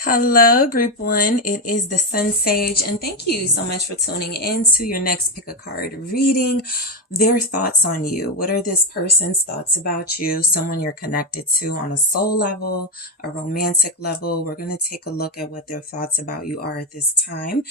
Hello, group one. It is the SunSage, and thank you so much for tuning in to your next pick a card reading. Their thoughts on you. What are this person's thoughts about you? Someone you're connected to on a soul level, a romantic level. We're going to take a look at what their thoughts about you are at this time.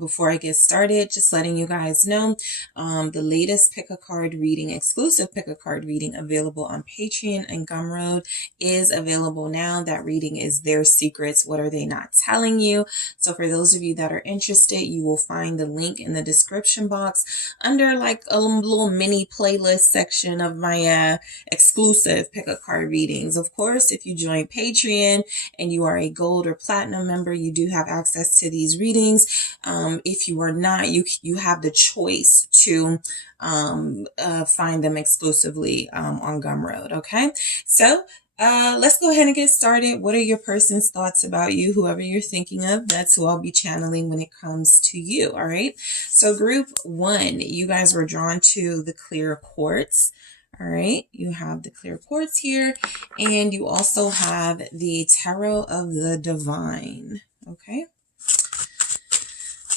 Before I get started, just letting you guys know, the latest pick a card reading, exclusive pick a card reading available on Patreon and Gumroad is available now. That reading is Their Secrets. What are they not telling you? So for those of you that are interested, you will find the link in the description box under like a little mini playlist section of my exclusive pick a card readings. Of course, if you join Patreon and you are a gold or platinum member, you do have access to these readings. If you are not, you have the choice to find them exclusively on Gumroad. Okay, so let's go ahead and get started. What are your person's thoughts about you? Whoever you're thinking of, that's who I'll be channeling when it comes to you. All right. So group one, you guys were drawn to the clear quartz. All right. You have the clear quartz here, and you also have the tarot of the divine. Okay.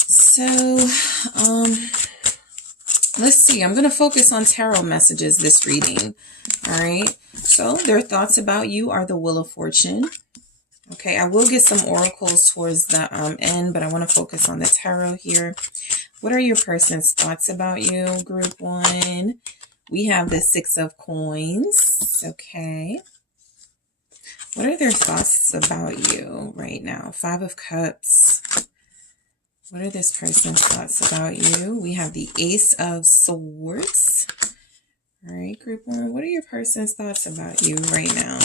So, let's see. I'm going to focus on tarot messages this reading. All right. So their thoughts about you are the Wheel of Fortune. Okay. I will get some oracles towards the end, but I want to focus on the tarot here. What are your person's thoughts about you, group one? We have the Six of Coins. Okay. What are their thoughts about you right now? Five of Cups. What are this person's thoughts about you? We have the Ace of Swords. All right, group one. What are your person's thoughts about you right now?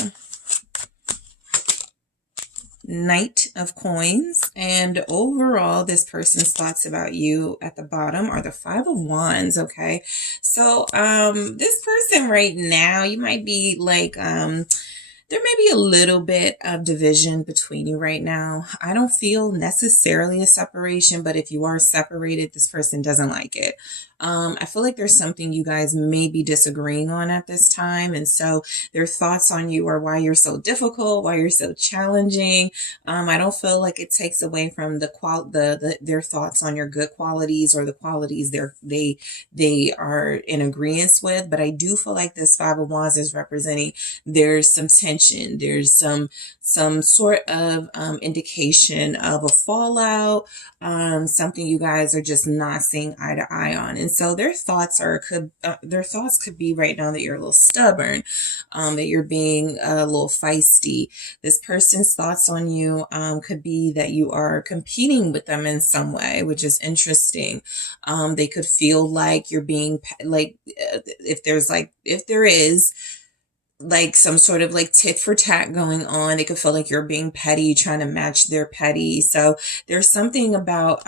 Knight of Coins. And overall, this person's thoughts about you at the bottom are the Five of Wands. Okay. So, this person right now, you might be like, there may be a little bit of division between you right now. I don't feel necessarily a separation, but if you are separated, this person doesn't like it. I feel like there's something you guys may be disagreeing on at this time. And so their thoughts on you are why you're so difficult, why you're so challenging. I don't feel like it takes away from their thoughts on your good qualities or the qualities they are in agreement with. But I do feel like this Five of Wands is representing there's some tension. There's some sort of indication of a fallout, something you guys are just not seeing eye to eye on. And so their thoughts could be right now that you're a little stubborn, that you're being a little feisty. This person's thoughts on you could be that you are competing with them in some way, which is interesting. They could feel like you're being like, if there is like some sort of like tit for tat going on. They could feel like you're being petty, trying to match their petty. So there's something about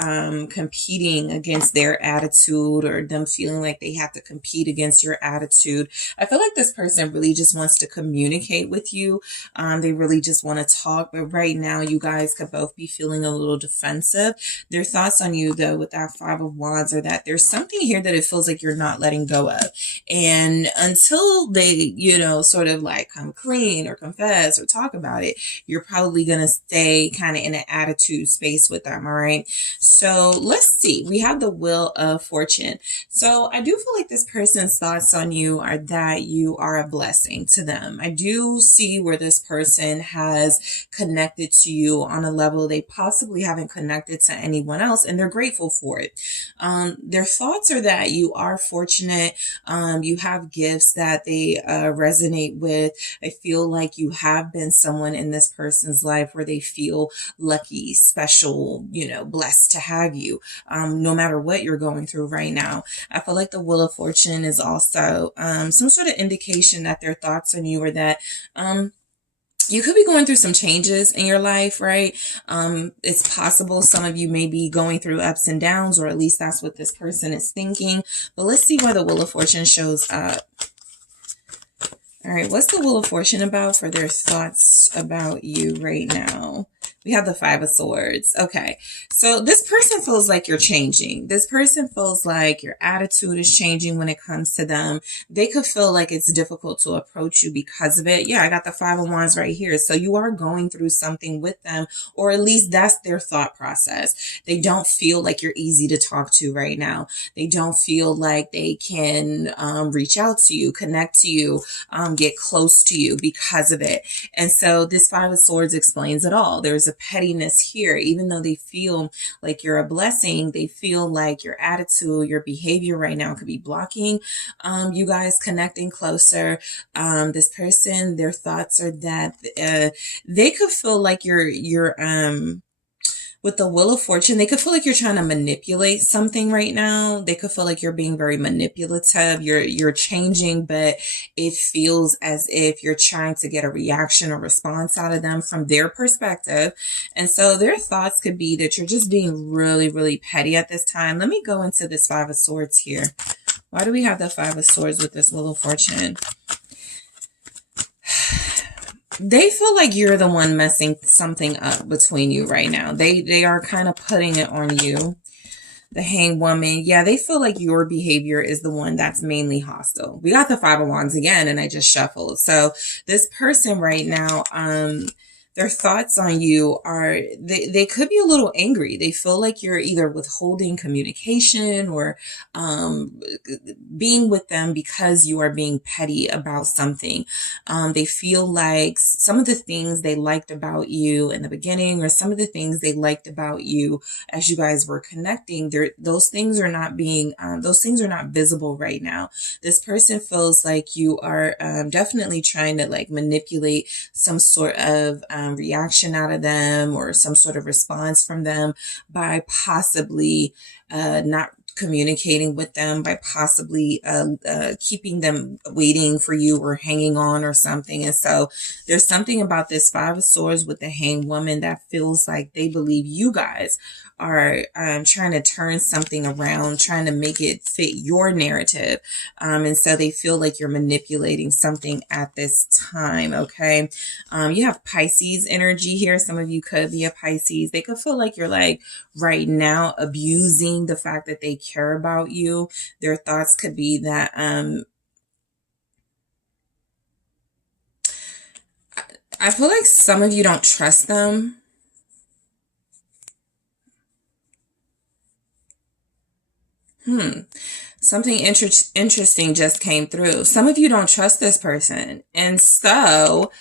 competing against their attitude, or them feeling like they have to compete against your attitude. I feel like this person really just wants to communicate with you. They really just want to talk, but right now you guys could both be feeling a little defensive. Their thoughts on you though with that Five of Wands are that there's something here that it feels like you're not letting go of. And until they, sort of like come clean or confess or talk about it, you're probably going to stay kind of in an attitude space with them. All right. So let's see. We have the Wheel of Fortune. So I do feel like this person's thoughts on you are that you are a blessing to them. I do see where this person has connected to you on a level they possibly haven't connected to anyone else, and they're grateful for it. Their thoughts are that you are fortunate. You have gifts that they resonate with. I feel like you have been someone in this person's life where they feel lucky, special, blessed to have you, no matter what you're going through right now. I feel like the Wheel of Fortune is also some sort of indication that their thoughts on you are that you could be going through some changes in your life, right? It's possible some of you may be going through ups and downs, or at least that's what this person is thinking. But let's see why the Wheel of Fortune shows up. All right, what's the Wheel of Fortune about for their thoughts about you right now? We have the Five of Swords. Okay. So this person feels like you're changing. This person feels like your attitude is changing when it comes to them. They could feel like it's difficult to approach you because of it. Yeah, I got the Five of Wands right here. So you are going through something with them, or at least that's their thought process. They don't feel like you're easy to talk to right now. They don't feel like they can reach out to you, connect to you, get close to you because of it. And so this Five of Swords explains it all. There's a pettiness here. Even though they feel like you're a blessing, they feel like your attitude, your behavior right now could be blocking you guys connecting closer. This person, their thoughts are that they could feel like you're with the Wheel of Fortune, they could feel like you're trying to manipulate something right now. They could feel like you're being very manipulative. You're changing, but it feels as if you're trying to get a reaction or response out of them from their perspective. And so their thoughts could be that you're just being really, really petty at this time. Let me go into this Five of Swords here. Why do we have the Five of Swords with this Wheel of Fortune? They feel like you're the one messing something up between you right now. They are kind of putting it on you. The Hanged Woman. Yeah, they feel like your behavior is the one that's mainly hostile. We got the Five of Wands again, and I just shuffled. So this person right now, their thoughts on you are, they could be a little angry. They feel like you're either withholding communication or being with them because you are being petty about something. They feel like some of the things they liked about you in the beginning, or some of the things they liked about you as you guys were connecting, those things are not visible right now. This person feels like you are definitely trying to like manipulate some sort of reaction out of them, or some sort of response from them, by possibly not communicating with them, by possibly keeping them waiting for you or hanging on or something. And so there's something about this Five of Swords with the Hanged Woman that feels like they believe you guys are trying to turn something around, trying to make it fit your narrative. And so they feel like you're manipulating something at this time, okay? You have Pisces energy here. Some of you could be a Pisces. They could feel like you're like right now abusing the fact that they care about you. Their thoughts could be that I feel like some of you don't trust them. Something interesting just came through. Some of you don't trust this person. And so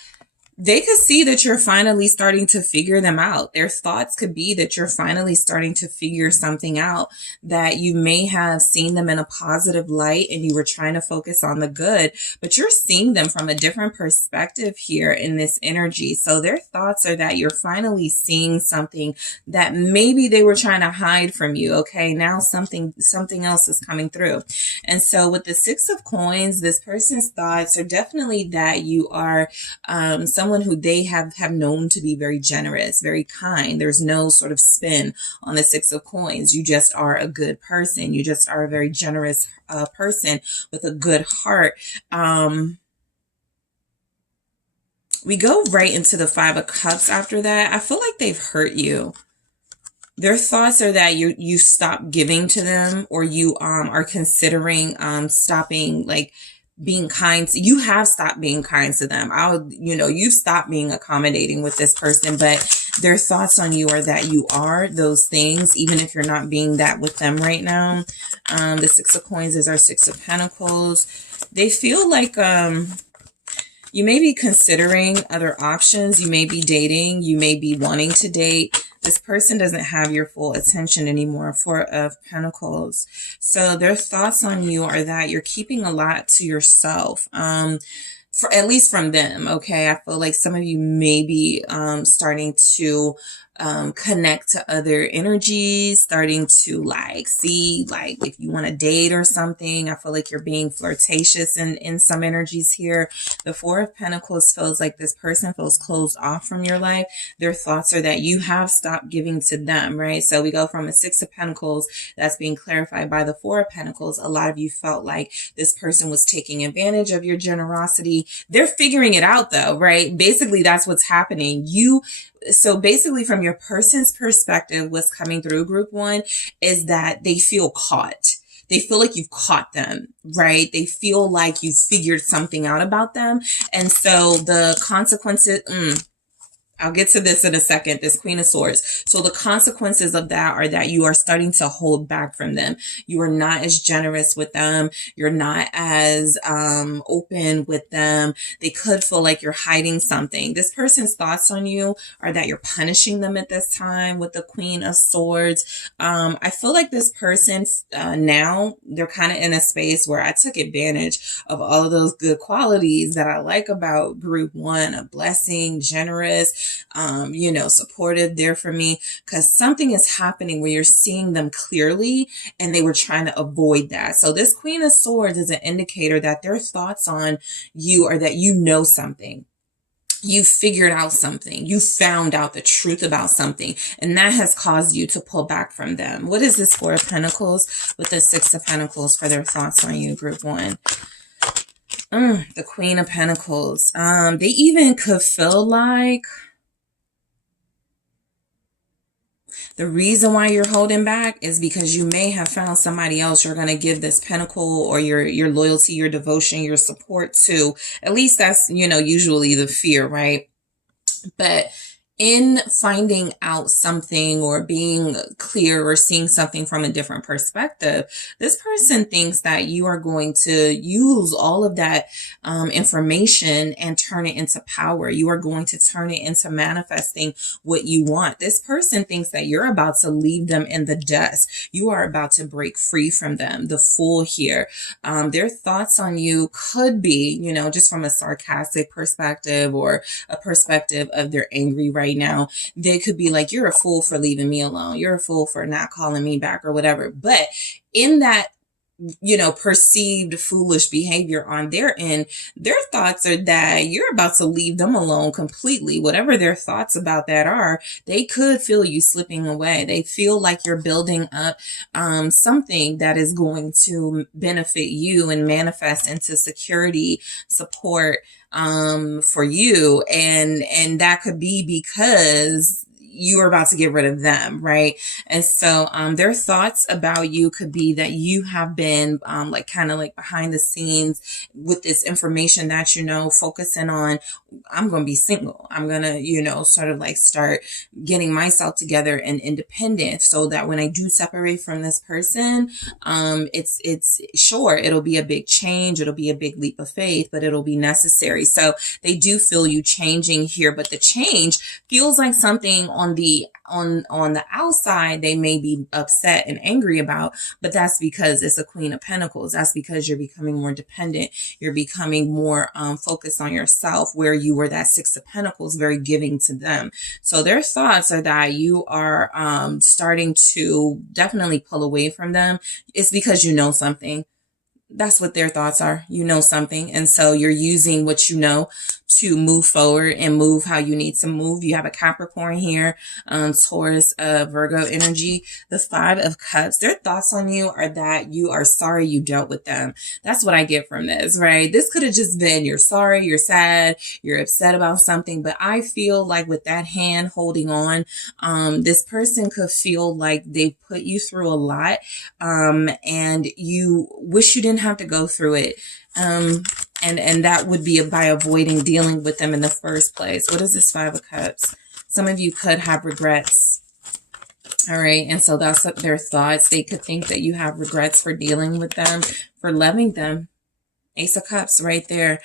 they could see that you're finally starting to figure them out. Their thoughts could be that you're finally starting to figure something out, that you may have seen them in a positive light and you were trying to focus on the good, but you're seeing them from a different perspective here in this energy. So their thoughts are that you're finally seeing something that maybe they were trying to hide from you. Okay, now something else is coming through. And so with the Six of Coins, this person's thoughts are definitely that you are someone who they have known to be very generous, very kind. There's no sort of spin on the Six of Coins. You just are a good person. You just are a very generous person with a good heart. We go right into the Five of Cups after that. I feel like they've hurt you. Their thoughts are that you stop giving to them, or you are considering stopping, like, being kind. You have stopped being kind to them. You've stopped being accommodating with this person, but their thoughts on you are that you are those things, even if you're not being that with them right now. The Six of Coins is our Six of Pentacles. They feel like you may be considering other options. You may be dating. You may be wanting to date. This person doesn't have your full attention anymore. Four of Pentacles. So their thoughts on you are that you're keeping a lot to yourself. For at least from them. Okay. I feel like some of you may be starting to connect to other energies, starting to like see like if you want to date or something. I feel like you're being flirtatious in some energies here. The Four of Pentacles feels like this person feels closed off from your life. Their thoughts are that you have stopped giving to them, right? So we go from a Six of Pentacles that's being clarified by the Four of Pentacles. A lot of you felt like this person was taking advantage of your generosity. They're figuring it out though, right? Basically, that's what's happening. So basically from your person's perspective, what's coming through group one is that they feel caught. They feel like you've caught them, right? They feel like you've figured something out about them. And so the consequences, I'll get to this in a second, this Queen of Swords. So the consequences of that are that you are starting to hold back from them. You are not as generous with them. You're not as open with them. They could feel like you're hiding something. This person's thoughts on you are that you're punishing them at this time with the Queen of Swords. I feel like this person now, they're kind of in a space where I took advantage of all of those good qualities that I like about group one, a blessing, generous, supportive, there for me, because something is happening where you're seeing them clearly and they were trying to avoid that. So this Queen of Swords is an indicator that their thoughts on you are that you know something. You figured out something. You found out the truth about something, and that has caused you to pull back from them. What is this Four of Pentacles with the Six of Pentacles for their thoughts on you, group one? The Queen of Pentacles. They even could feel like the reason why you're holding back is because you may have found somebody else you're going to give this pentacle or your loyalty, your devotion, your support to. At least that's, usually the fear, right? But in finding out something or being clear or seeing something from a different perspective, this person thinks that you are going to use all of that information and turn it into power. You are going to turn it into manifesting what you want. This person thinks that you're about to leave them in the dust. You are about to break free from them. The Fool here. Their thoughts on you could be, just from a sarcastic perspective or a perspective of they're angry right now. They could be like, you're a fool for leaving me alone. You're a fool for not calling me back or whatever. But in that, perceived foolish behavior on their end, their thoughts are that you're about to leave them alone completely. Whatever their thoughts about that are, they could feel you slipping away. They feel like you're building up something that is going to benefit you and manifest into security, support for you. And that could be because you are about to get rid of them, right? And so their thoughts about you could be that you have been kind of behind the scenes with this information that focusing on, I'm going to be single. I'm going to, sort of start getting myself together and independent so that when I do separate from this person, it's sure it'll be a big change. It'll be a big leap of faith, but it'll be necessary. So they do feel you changing here, but the change feels like something on the outside they may be upset and angry about, but that's because it's a Queen of Pentacles. That's because you're becoming more dependent. You're becoming more focused on yourself, where you were that Six of Pentacles, very giving to them. So their thoughts are that you are starting to definitely pull away from them. It's because you know something. That's what their thoughts are. You know something. And so you're using what you know to move forward and move how you need to move. You have a Capricorn here, Taurus, Virgo energy, the Five of Cups. Their thoughts on you are that you are sorry you dealt with them. That's what I get from this, right? This could have just been you're sorry, you're sad, you're upset about something. But I feel like with that hand holding on, this person could feel like they put you through a lot, and you wish you didn't have to go through it. And that would be by avoiding dealing with them in the first place. What is this Five of Cups? Some of you could have regrets. All right. And so that's their thoughts. They could think that you have regrets for dealing with them, for loving them. Ace of Cups right there.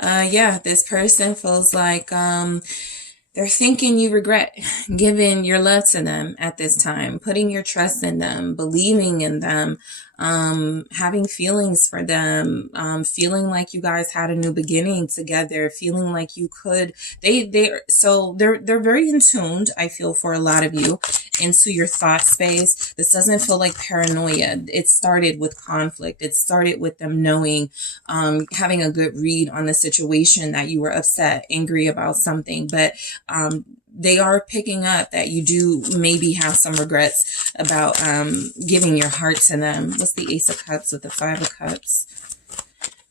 Yeah, this person feels like they're thinking you regret giving your love to them at this time, putting your trust in them, believing in them, having feelings for them, feeling like you guys had a new beginning together, feeling like you could, they're very in tuned, I feel, for a lot of you, into your thought space. This doesn't feel like paranoia. It started with conflict. It started with them knowing, having a good read on the situation, that you were upset, angry about something, but they are picking up that you do maybe have some regrets about giving your heart to them. What's the Ace of Cups with the Five of Cups?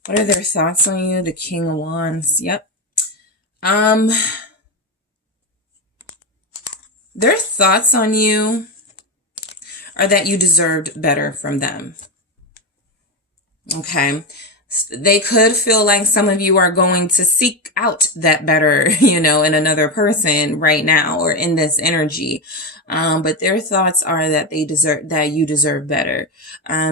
What are their thoughts on you? The King of Wands. Yep. Their thoughts on you are that you deserved better from them. Okay. They could feel like some of you are going to seek out that better, in another person right now or in this energy. But their thoughts are that you deserve better.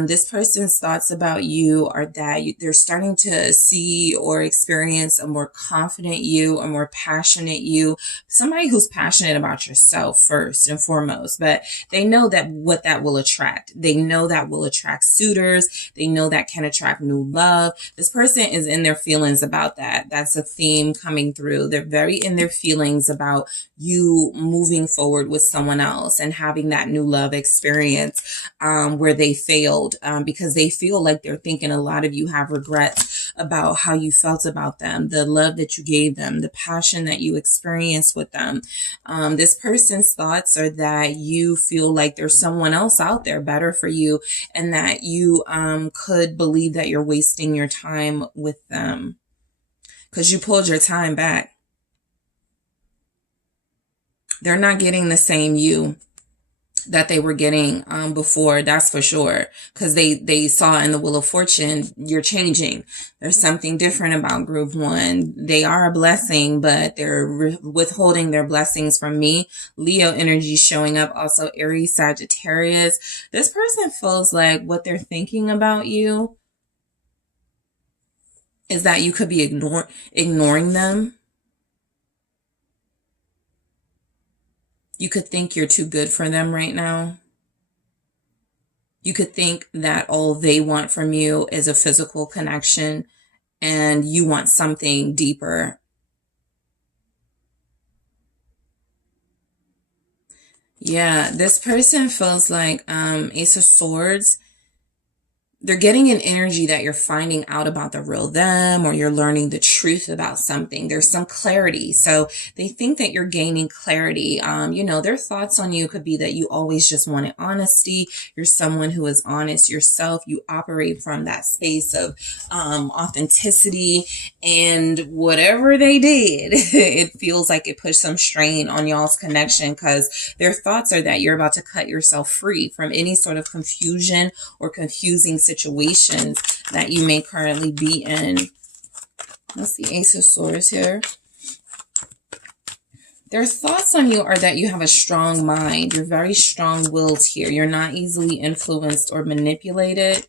This person's thoughts about you are that they're starting to see or experience a more confident you, a more passionate you, somebody who's passionate about yourself first and foremost. But they know that what that will attract. They know that will attract suitors. They know that can attract new love. This person is in their feelings about that. That's a theme coming through. They're very in their feelings about you moving forward with someone else and having that new love experience where they failed because they feel like they're thinking a lot of you have regrets about how you felt about them, the love that you gave them, the passion that you experienced with them. This person's thoughts are that you feel like there's someone else out there better for you and that you could believe that you're wasting your time with them because you pulled your time back. They're not getting the same you that they were getting before, that's for sure, because they saw in the Wheel of Fortune you're changing. There's something different about group one. They are a blessing, but they're withholding their blessings from me. Leo energy showing up, also Aries, Sagittarius. This person feels like what they're thinking about you is that you could be ignoring them. You could think you're too good for them right now. You could think that all they want from you is a physical connection and you want something deeper. Yeah, this person feels like Ace of Swords. They're getting an energy that you're finding out about the real them or you're learning the truth about something. There's some clarity. So they think that you're gaining clarity. Their thoughts on you could be that you always just wanted honesty. You're someone who is honest yourself. You operate from that space of authenticity, and whatever they did, it feels like it pushed some strain on y'all's connection because their thoughts are that you're about to cut yourself free from any sort of confusion or confusing situations that you may currently be in. Let's see, Ace of Swords here. Their thoughts on you are that you have a strong mind. You're very strong-willed here. You're not easily influenced or manipulated.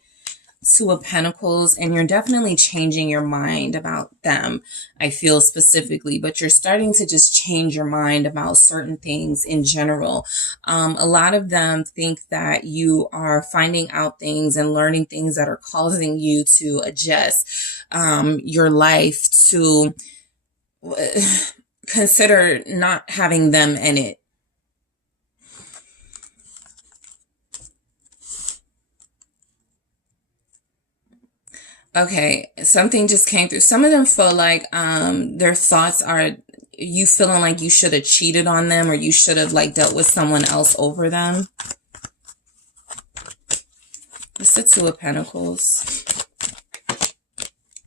Two of Pentacles, and you're definitely changing your mind about them, I feel specifically, but you're starting to just change your mind about certain things in general. A lot of them think that you are finding out things and learning things that are causing you to adjust your life to consider not having them in it. Okay, something just came through. Some of them feel like their thoughts are you feeling like you should have cheated on them or you should have like dealt with someone else over them. It's the Two of Pentacles.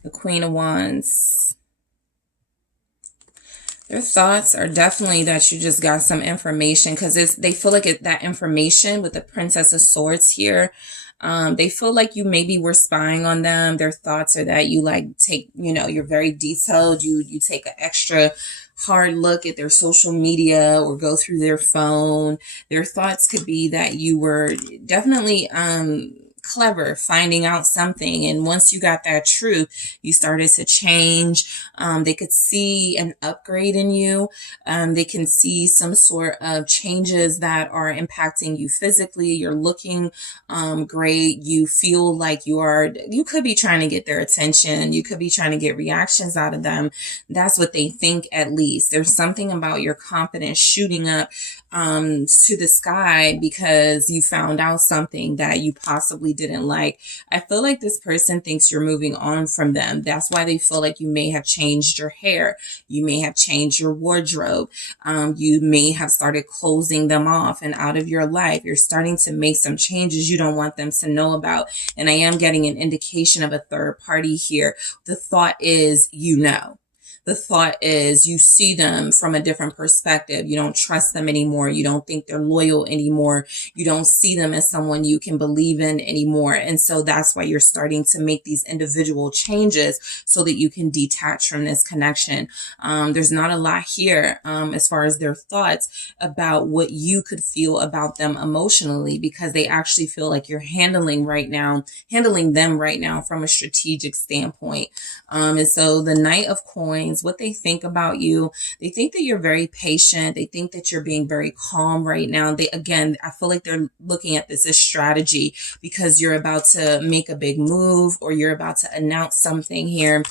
The Queen of Wands. Their thoughts are definitely that you just got some information because they feel like that information with the Princess of Swords here. They feel like you maybe were spying on them. Their thoughts are that you like take, you're very detailed. You take an extra hard look at their social media or go through their phone. Their thoughts could be that you were definitely, clever finding out something, and once you got that truth, you started to change. They could see an upgrade in you. They can see some sort of changes that are impacting you physically. You're looking great. You feel like you could be trying to get their attention. You could be trying to get reactions out of them. That's what they think, at least. There's something about your confidence shooting up to the sky because you found out something that you possibly didn't like. I feel like this person thinks you're moving on from them. That's why they feel like you may have changed your hair. You may have changed your wardrobe. You may have started closing them off and out of your life. You're starting to make some changes you don't want them to know about. And I am getting an indication of a third party here. The thought is, the thought is you see them from a different perspective. You don't trust them anymore. You don't think they're loyal anymore. You don't see them as someone you can believe in anymore. And so that's why you're starting to make these individual changes so that you can detach from this connection. There's not a lot here as far as their thoughts about what you could feel about them emotionally, because they actually feel like you're handling them right now from a strategic standpoint. And so the Knight of Coins, what they think about you, they think that you're very patient. They think that you're being very calm right now. I feel like they're looking at this as strategy, because you're about to make a big move or you're about to announce something here.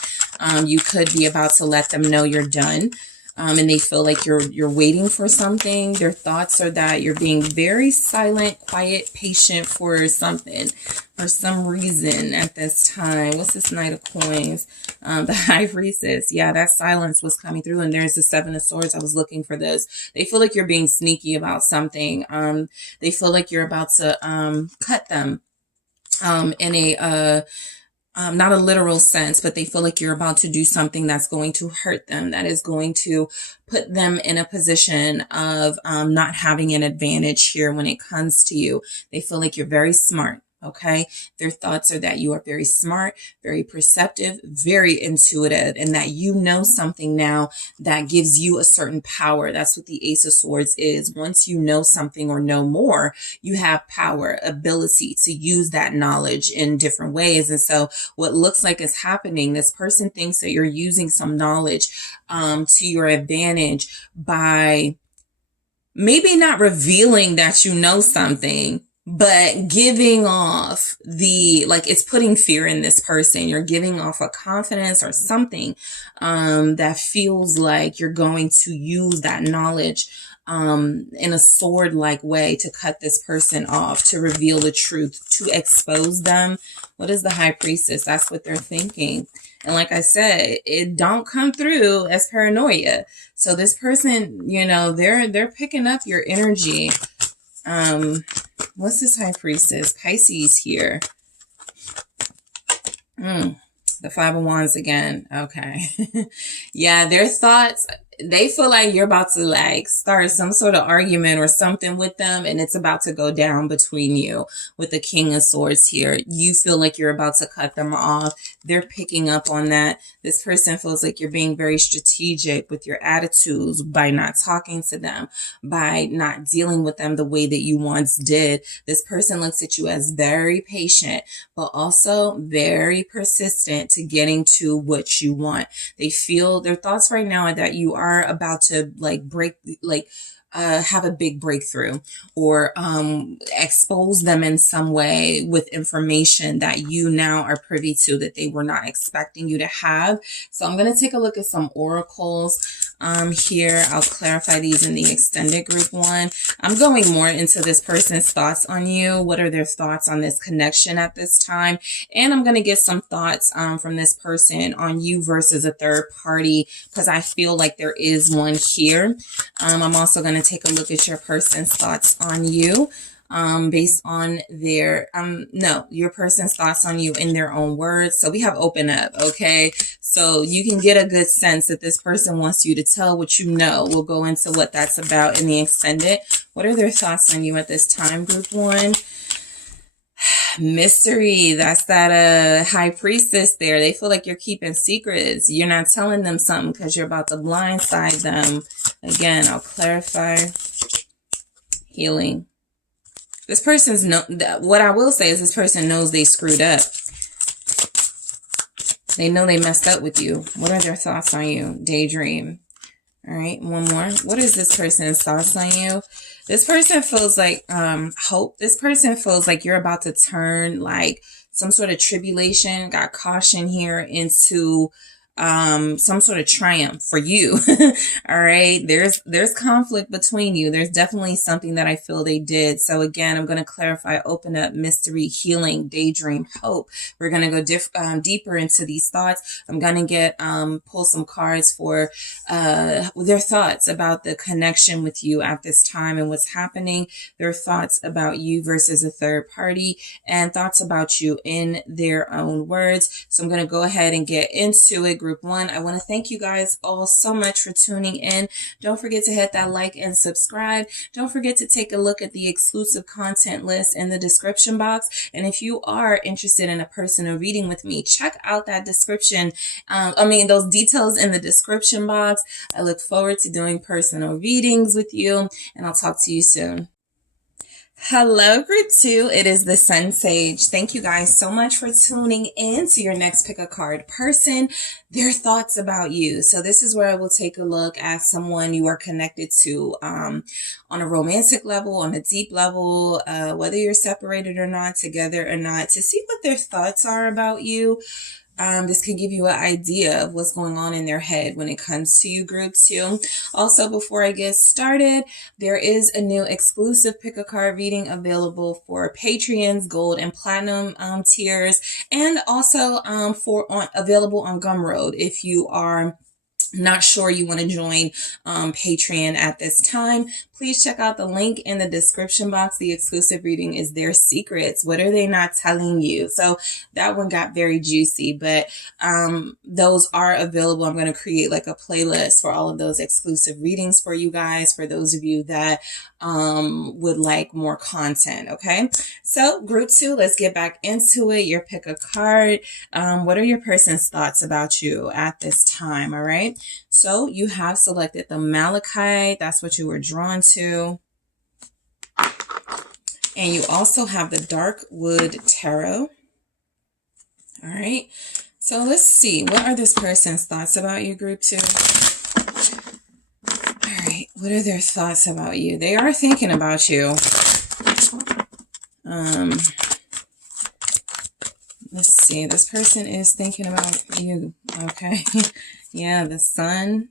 You could be about to let them know you're done. And they feel like you're waiting for something. Their thoughts are that you're being very silent, quiet, patient for something, for some reason at this time. What's this Knight of Coins? The High Priestess. Yeah, that silence was coming through. And there's the Seven of Swords. I was looking for this. They feel like you're being sneaky about something. They feel like you're about to cut them in a not a literal sense, but they feel like you're about to do something that's going to hurt them, that is going to put them in a position of not having an advantage here when it comes to you. They feel like you're very smart. Okay. Their thoughts are that you are very smart, very perceptive, very intuitive, and that you know something now that gives you a certain power. That's what the Ace of Swords is. Once you know something or know more, you have power, ability to use that knowledge in different ways. And so what looks like is happening, this person thinks that you're using some knowledge to your advantage by maybe not revealing that you know something, but giving off it's putting fear in this person. You're giving off a confidence or something that feels like you're going to use that knowledge in a sword-like way to cut this person off, to reveal the truth, to expose them. What is the High Priestess? That's what they're thinking. And like I said, it don't come through as paranoia. So this person, they're picking up your energy. What's this High Priestess? Pisces here. The Five of Wands again. Okay. Yeah, their thoughts, they feel like you're about to start some sort of argument or something with them, and it's about to go down between you. With the King of Swords here, you feel like you're about to cut them off. They're picking up on that. This person feels like you're being very strategic with your attitudes by not talking to them, by not dealing with them the way that you once did. This person looks at you as very patient, but also very persistent to getting to what you want. They feel, their thoughts right now are that you are about to have a big breakthrough, or expose them in some way with information that you now are privy to that they were not expecting you to have. So I'm going to take a look at some oracles here. I'll clarify these in the extended group one. I'm going more into this person's thoughts on you. What are their thoughts on this connection at this time? And I'm going to get some thoughts from this person on you versus a third party, because I feel like there is one here. I'm also going to take a look at your person's thoughts on you. Based on your person's thoughts on you in their own words. So we have open up, okay? So you can get a good sense that this person wants you to tell what you know. We'll go into what that's about in the extended. What are their thoughts on you at this time, group one? Mystery. That's that High Priestess there. They feel like you're keeping secrets. You're not telling them something because you're about to blindside them. Again, I'll clarify. Healing. This person's what I will say is this person knows they screwed up. They know they messed up with you. What are their thoughts on you? Daydream. All right, one more. What is this person's thoughts on you? This person feels like hope. This person feels like you're about to turn some sort of tribulation, got caution here, into some sort of triumph for you. All right. There's conflict between you. There's definitely something that I feel they did. So again, I'm going to clarify, open up, mystery, healing, daydream, hope. We're going to go deeper into these thoughts. I'm going to pull some cards for, their thoughts about the connection with you at this time and what's happening, their thoughts about you versus a third party, and thoughts about you in their own words. So I'm going to go ahead and get into it. group 1. I want to thank you guys all so much for tuning in. Don't forget to hit that like and subscribe. Don't forget to take a look at the exclusive content list in the description box. And if you are interested in a personal reading with me, check out that description. Those details in the description box. I look forward to doing personal readings with you, and I'll talk to you soon. Hello, group 2. It is the SunSage. Thank you guys so much for tuning in to your next pick a card person, their thoughts about you. So this is where I will take a look at someone you are connected to on a romantic level, on a deep level, whether you're separated or not, together or not, to see what their thoughts are about you. This can give you an idea of what's going on in their head when it comes to you, group 2. Also, before I get started, there is a new exclusive pick a card reading available for Patreons, Gold and Platinum tiers, and also available on Gumroad if you are not sure you want to join Patreon at this time. Please check out the link in the description box. The exclusive reading is their secrets. What are they not telling you? So that one got very juicy, but those are available. I'm going to create like a playlist for all of those exclusive readings for you guys, for those of you that would like more content. Okay, so group 2, let's get back into it. Your pick a card. What are your person's thoughts about you at this time? All right, so you have selected the Malachite. That's what you were drawn to. And you also have the Dark Wood Tarot. All right, so let's see. What are this person's thoughts about you, group 2? All right, what are their thoughts about you? They are thinking about you. Let's see. This person is thinking about you. Okay. Yeah, the Sun.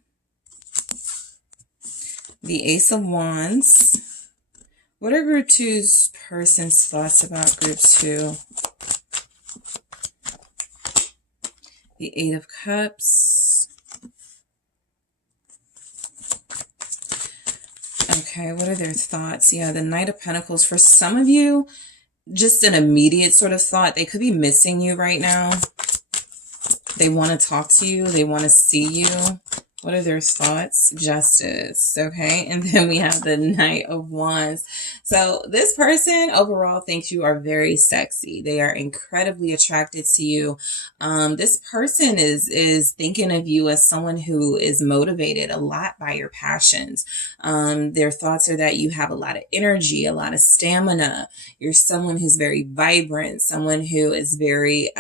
The Ace of Wands. What are group 2's person's thoughts about group 2? The Eight of Cups. Okay, what are their thoughts? Yeah, the Knight of Pentacles. For some of you, just an immediate sort of thought. They could be missing you right now. They want to talk to you. They want to see you. What are their thoughts? Justice. Okay. And then we have the Knight of Wands. So this person overall thinks you are very sexy. They are incredibly attracted to you. This person is thinking of you as someone who is motivated a lot by your passions. Their thoughts are that you have a lot of energy, a lot of stamina. You're someone who's very vibrant, someone who is very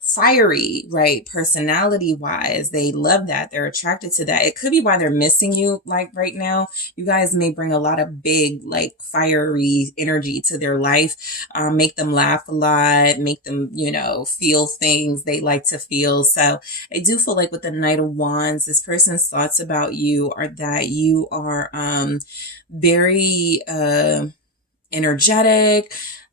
fiery, right? Personality wise, they love that. They're attracted to that. It could be why they're missing you like right now. You guys may bring a lot of big, like fiery energy to their life, make them laugh a lot, make them, feel things they like to feel. So I do feel like with the Knight of Wands, this person's thoughts about you are that you are very energetic,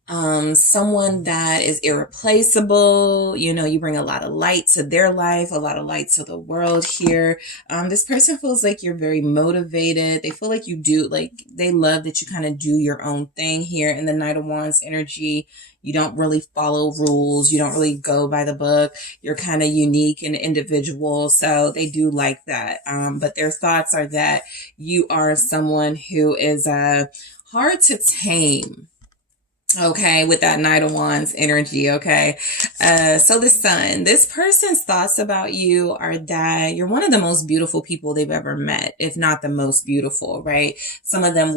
someone that is irreplaceable. You bring a lot of light to their life, a lot of light to the world here. This person feels like you're very motivated. They feel like you do, like they love that you kind of do your own thing here in the Knight of Wands energy. You don't really follow rules. You don't really go by the book. You're kind of unique and individual. So they do like that. But their thoughts are that you are someone who is hard to tame. Okay, with that Knight of Wands energy, okay? So the Sun, this person's thoughts about you are that you're one of the most beautiful people they've ever met, if not the most beautiful, right? Some of them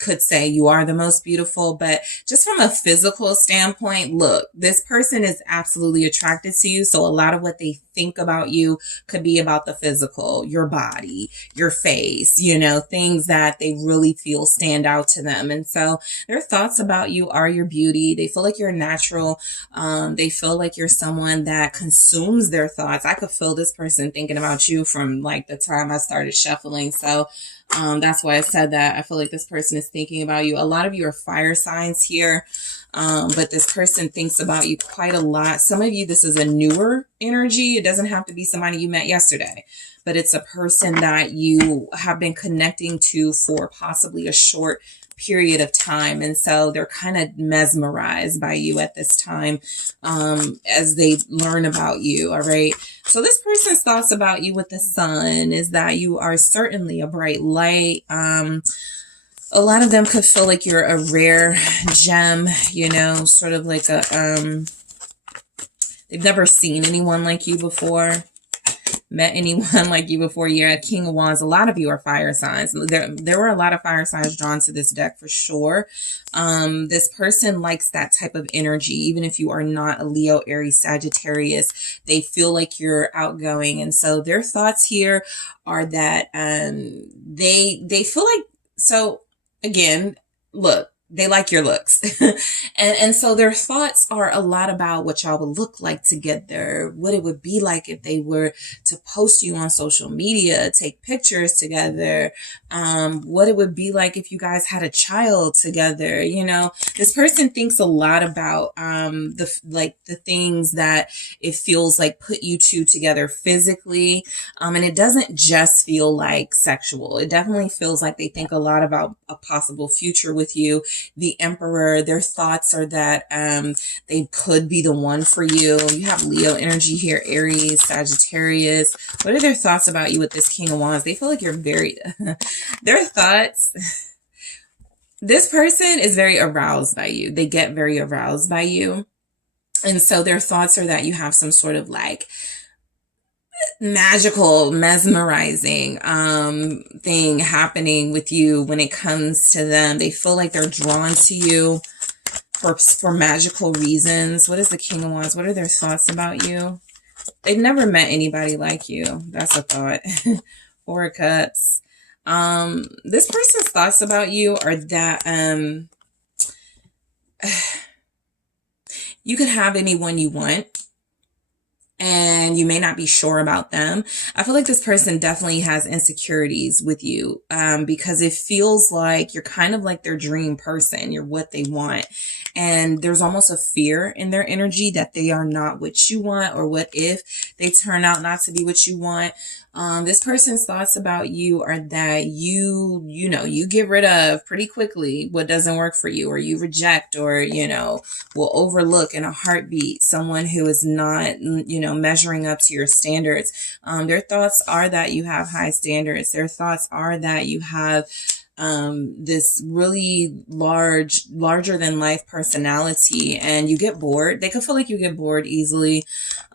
could say you are the most beautiful, but just from a physical standpoint, look, this person is absolutely attracted to you. So a lot of what they think about you could be about the physical, your body, your face, things that they really feel stand out to them. And so their thoughts about you are your beauty. They feel like you're natural. They feel like you're someone that consumes their thoughts. I could feel this person thinking about you from like the time I started shuffling. So that's why I said that. I feel like this person is thinking about you. A lot of you are fire signs here. But this person thinks about you quite a lot. Some of you, this is a newer energy. It doesn't have to be somebody you met yesterday, but it's a person that you have been connecting to for possibly a short period of time. And so they're kind of mesmerized by you at this time as they learn about you. All right. So this person's thoughts about you with the sun is that you are certainly a bright light. A lot of them could feel like you're a rare gem, you know, sort of like a, they've never seen anyone like you before, met anyone like you before. You're a King of Wands. A lot of you are fire signs. There were a lot of fire signs drawn to this deck for sure. This person likes that type of energy. Even if you are not a Leo, Aries, Sagittarius, they feel like you're outgoing. And so their thoughts here are that they feel like, so again, look, they like your looks. and so their thoughts are a lot about what y'all would look like together, what it would be like if they were to post you on social media, take pictures together, what it would be like if you guys had a child together. You know, this person thinks a lot about the things that it feels like put you two together physically. And it doesn't just feel like sexual. It definitely feels like they think a lot about a possible future with you. The Emperor, their thoughts are that they could be the one for you. You have Leo energy here, Aries, Sagittarius. What are their thoughts about you with this King of Wands? They feel like you're very, their thoughts, this person is very aroused by you. They get very aroused by you. And so their thoughts are that you have some sort of like magical, mesmerizing thing happening with you when it comes to them. They feel like they're drawn to you for magical reasons. What is the King of Wands? What are their thoughts about you? They've never met anybody like you. That's a thought. Four of Cups. This person's thoughts about you are that you could have anyone you want, and you may not be sure about them. I feel like this person definitely has insecurities with you because it feels like you're kind of like their dream person. You're what they want. And there's almost a fear in their energy that they are not what you want, or what if they turn out not to be what you want. This person's thoughts about you are that you get rid of pretty quickly what doesn't work for you, or you reject, or, will overlook in a heartbeat someone who is not, measuring up to your standards. Their thoughts are that you have high standards. Their thoughts are that you have this really larger than life personality, and you get bored. They could feel like you get bored easily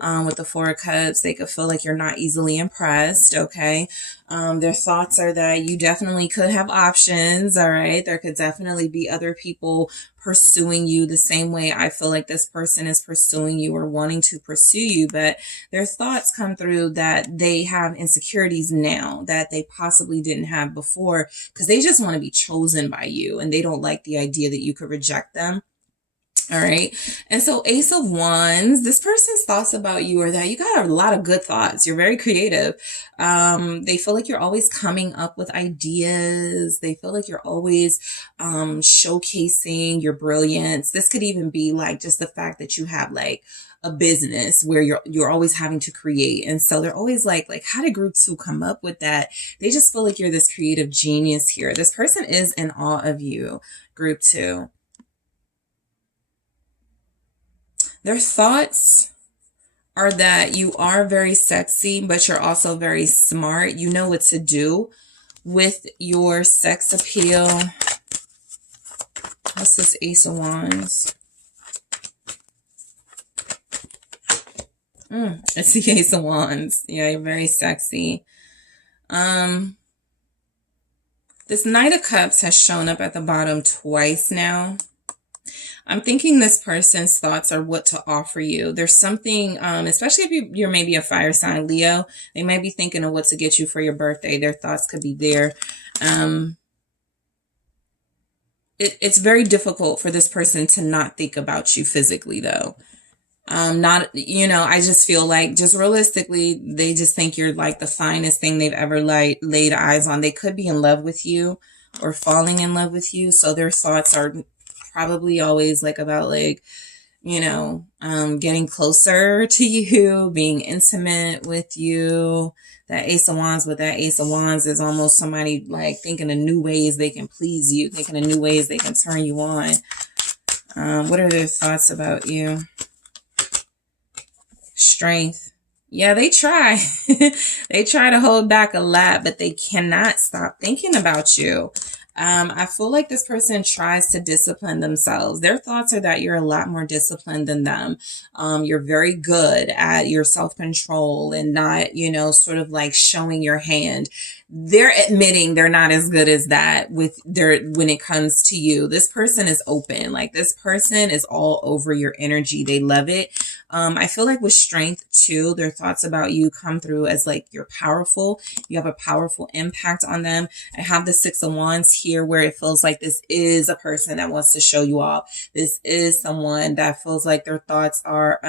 with the Four of Cups. They could feel like you're not easily impressed. Okay. Their thoughts are that you definitely could have options. All right. There could definitely be other people pursuing you the same way I feel like this person is pursuing you or wanting to pursue you. But their thoughts come through that they have insecurities now that they possibly didn't have before, because they just want to be chosen by you, and they don't like the idea that you could reject them. All right. And so Ace of Wands, this person's thoughts about you are that you got a lot of good thoughts. You're very creative. They feel like you're always coming up with ideas. They feel like you're always showcasing your brilliance. This could even be like just the fact that you have like a business where you're always having to create. And so they're always like, how did group two come up with that? They just feel like you're this creative genius here. This person is in awe of you, group two. Their thoughts are that you are very sexy, but you're also very smart. You know what to do with your sex appeal. What's this Ace of Wands? It's the Ace of Wands. Yeah, you're very sexy. This Knight of Cups has shown up at the bottom twice now. I'm thinking this person's thoughts are what to offer you. There's something, especially if you're maybe a fire sign Leo, they might be thinking of what to get you for your birthday. Their thoughts could be there. It's very difficult for this person to not think about you physically, though. I just feel like, just realistically, they just think you're like the finest thing they've ever laid eyes on. They could be in love with you or falling in love with you. So their thoughts are probably always like about like getting closer to you, being intimate with you. That Ace of Wands, but that Ace of Wands is almost somebody like thinking of new ways they can please you, thinking of new ways they can turn you on. What are their thoughts about you? Strength. Yeah, they try. They try to hold back a lot, but they cannot stop thinking about you. I feel like this person tries to discipline themselves. Their thoughts are that you're a lot more disciplined than them. You're very good at your self-control and not, sort of like showing your hand. They're admitting they're not as good as that when it comes to you. This person is open. Like this person is all over your energy. They love it. I feel like with strength too, their thoughts about you come through as like you're powerful. You have a powerful impact on them. I have the Six of Wands here where it feels like this is a person that wants to show you off. This is someone that feels like their thoughts are,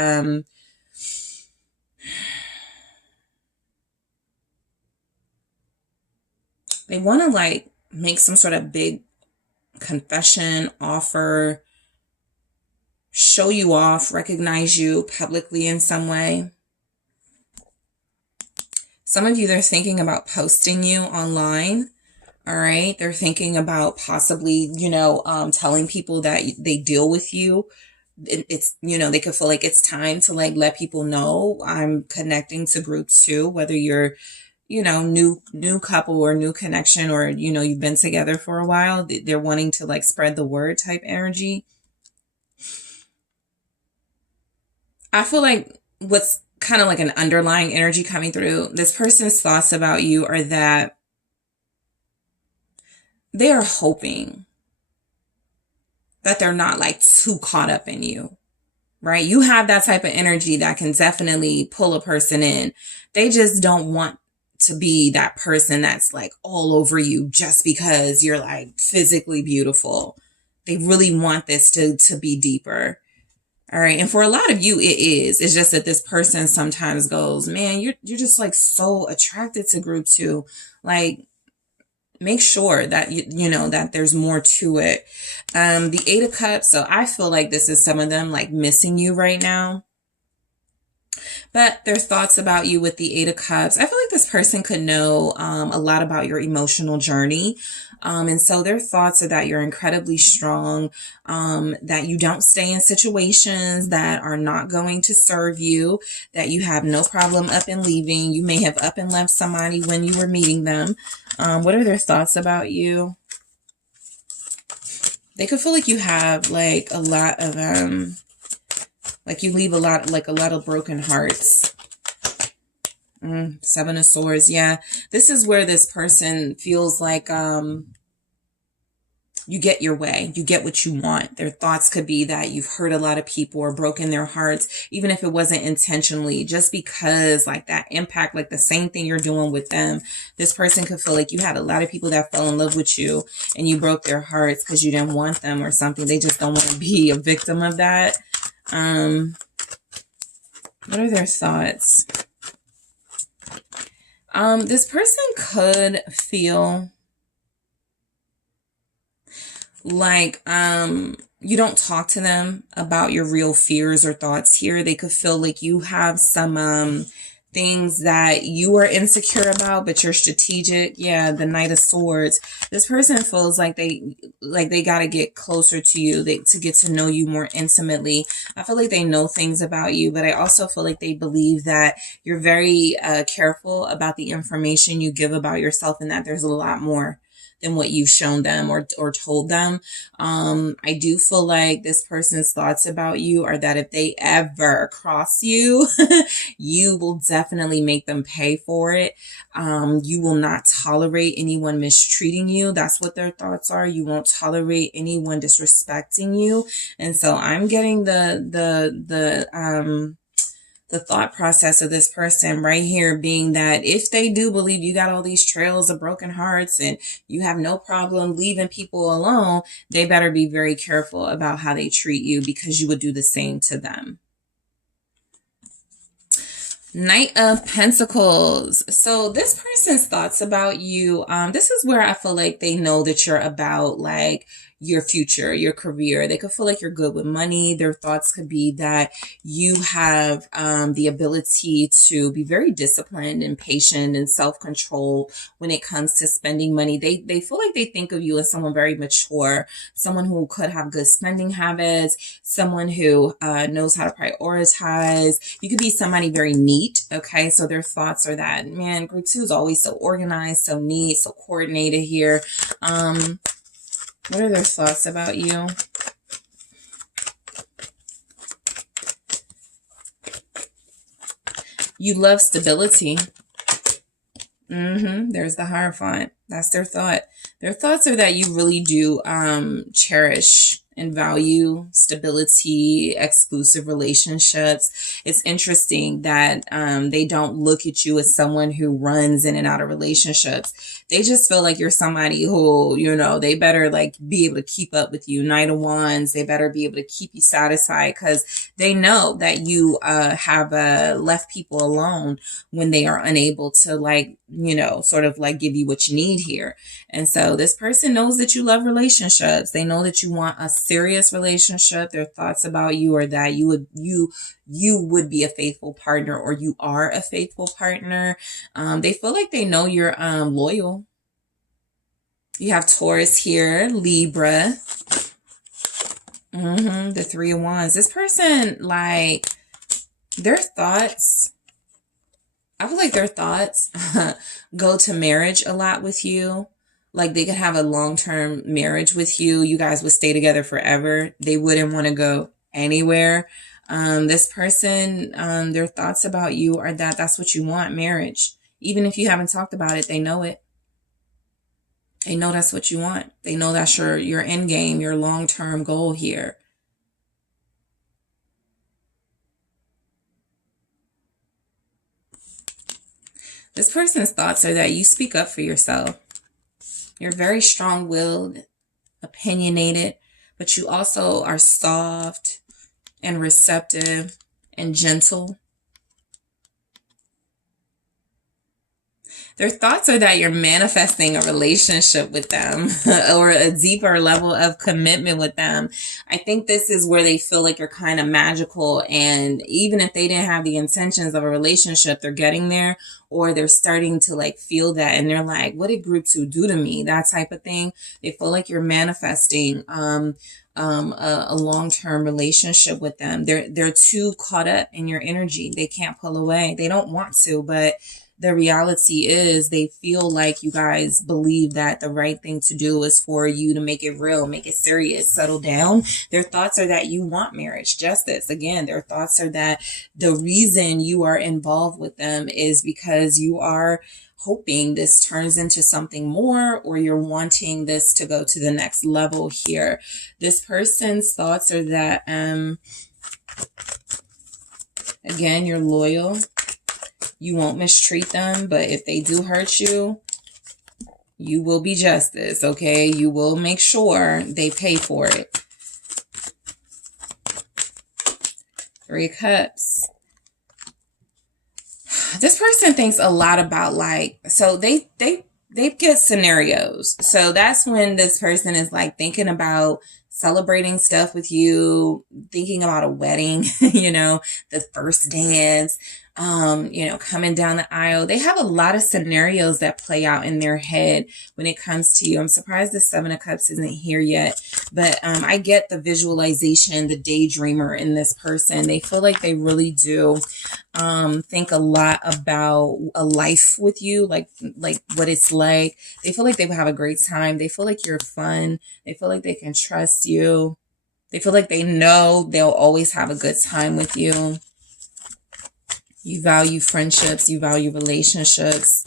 they want to like make some sort of big confession, offer, show you off, recognize you publicly in some way. Some of you, they're thinking about posting you online. All right. They're thinking about possibly, telling people that they deal with you. It's, they could feel like it's time to like let people know I'm connecting to group 2, whether you're, new couple or new connection, or, you've been together for a while. They're wanting to like spread the word type energy. I feel like what's kind of like an underlying energy coming through, this person's thoughts about you are that they are hoping that they're not like too caught up in you, right? You have that type of energy that can definitely pull a person in. They just don't want to be that person that's like all over you just because you're like physically beautiful. They really want this to be deeper. All right. And for a lot of you, it is. It's just that this person sometimes goes, man, you're just like so attracted to group 2. Like, make sure that, that there's more to it. The 8 of Cups. So I feel like this is some of them like missing you right now. But their thoughts about you with the 8 of Cups. I feel like this person could know a lot about your emotional journey. And so their thoughts are that you're incredibly strong, that you don't stay in situations that are not going to serve you, that you have no problem up and leaving. You may have up and left somebody when you were meeting them. What are their thoughts about you? They could feel like you have like a lot of, like you leave a lot of broken hearts. 7 of Swords. Yeah. This is where this person feels like, you get your way. You get what you want. Their thoughts could be that you've hurt a lot of people or broken their hearts, even if it wasn't intentionally, just because like that impact, like the same thing you're doing with them. This person could feel like you had a lot of people that fell in love with you and you broke their hearts because you didn't want them or something. They just don't want to be a victim of that. What are their thoughts? This person could feel like you don't talk to them about your real fears or thoughts here. They could feel like you have some things that you are insecure about, but you're strategic. Yeah, the Knight of Swords. This person feels like they got to get closer to you, to get to know you more intimately. I feel like they know things about you, but I also feel like they believe that you're very careful about the information you give about yourself, and that there's a lot more than what you've shown them or told them. I do feel like this person's thoughts about you are that if they ever cross you, you will definitely make them pay for it. You will not tolerate anyone mistreating you. That's what their thoughts are. You won't tolerate anyone disrespecting you. And so I'm getting the thought process of this person right here being that if they do believe you got all these trails of broken hearts and you have no problem leaving people alone, they better be very careful about how they treat you, because you would do the same to them. Knight of Pentacles. So this person's thoughts about you, this is where I feel like they know that you're about like your future, your career. They could feel like you're good with money. Their thoughts could be that you have the ability to be very disciplined and patient and self-controlled when it comes to spending money. They feel like they think of you as someone very mature, someone who could have good spending habits, someone who knows how to prioritize. You could be somebody very neat, okay? So their thoughts are that, man, group 2 is always so organized, so neat, so coordinated here. What are their thoughts about you? You love stability. There's the Hierophant. That's their thought. Their thoughts are that you really do cherish and value stability, exclusive relationships. It's interesting that they don't look at you as someone who runs in and out of relationships. They just feel like you're somebody who, you know, they better like be able to keep up with you. Knight of Wands, they better be able to keep you satisfied because they know that you have left people alone when they are unable to, like, you know, sort of like give you what you need here. And so this person knows that you love relationships. They know that you want a serious relationship. Their thoughts about you are that you would be a faithful partner, or you are a faithful partner. They feel like they know you're loyal. You have Taurus here, Libra. The Three of Wands. This person, like, their thoughts, I feel like their thoughts go to marriage a lot with you. Like they could have a long-term marriage with you. You guys would stay together forever. They wouldn't want to go anywhere. This person, their thoughts about you are that that's what you want, marriage. Even if you haven't talked about it, they know it. They know that's what you want. They know that's your end game, your long-term goal here. This person's thoughts are that you speak up for yourself. You're very strong-willed, opinionated, but you also are soft and receptive and gentle. Their thoughts are that you're manifesting a relationship with them or a deeper level of commitment with them. I think this is where they feel like you're kind of magical. And even if they didn't have the intentions of a relationship, they're getting there, or they're starting to like feel that. And they're like, what did group 2 do to me? That type of thing. They feel like you're manifesting a long-term relationship with them. They're too caught up in your energy. They can't pull away. They don't want to, but the reality is they feel like you guys believe that the right thing to do is for you to make it real, make it serious, settle down. Their thoughts are that you want marriage, justice. Again, their thoughts are that the reason you are involved with them is because you are hoping this turns into something more, or you're wanting this to go to the next level here. This person's thoughts are that, again, you're loyal. You won't mistreat them, but if they do hurt you, you will be justice, okay? You will make sure they pay for it. 3 of Cups. This person thinks a lot about, like, so they get scenarios. So that's when this person is like thinking about celebrating stuff with you, thinking about a wedding, you know, the first dance, you know, coming down the aisle. They have a lot of scenarios that play out in their head when it comes to you. I'm surprised the 7 of Cups isn't here yet, but I get the visualization, the daydreamer in this person. They feel like they really do think a lot about a life with you, like what it's like. They feel like they have a great time. They feel like you're fun. They feel like they can trust you. They feel like they know they'll always have a good time with you. You value friendships. You value relationships.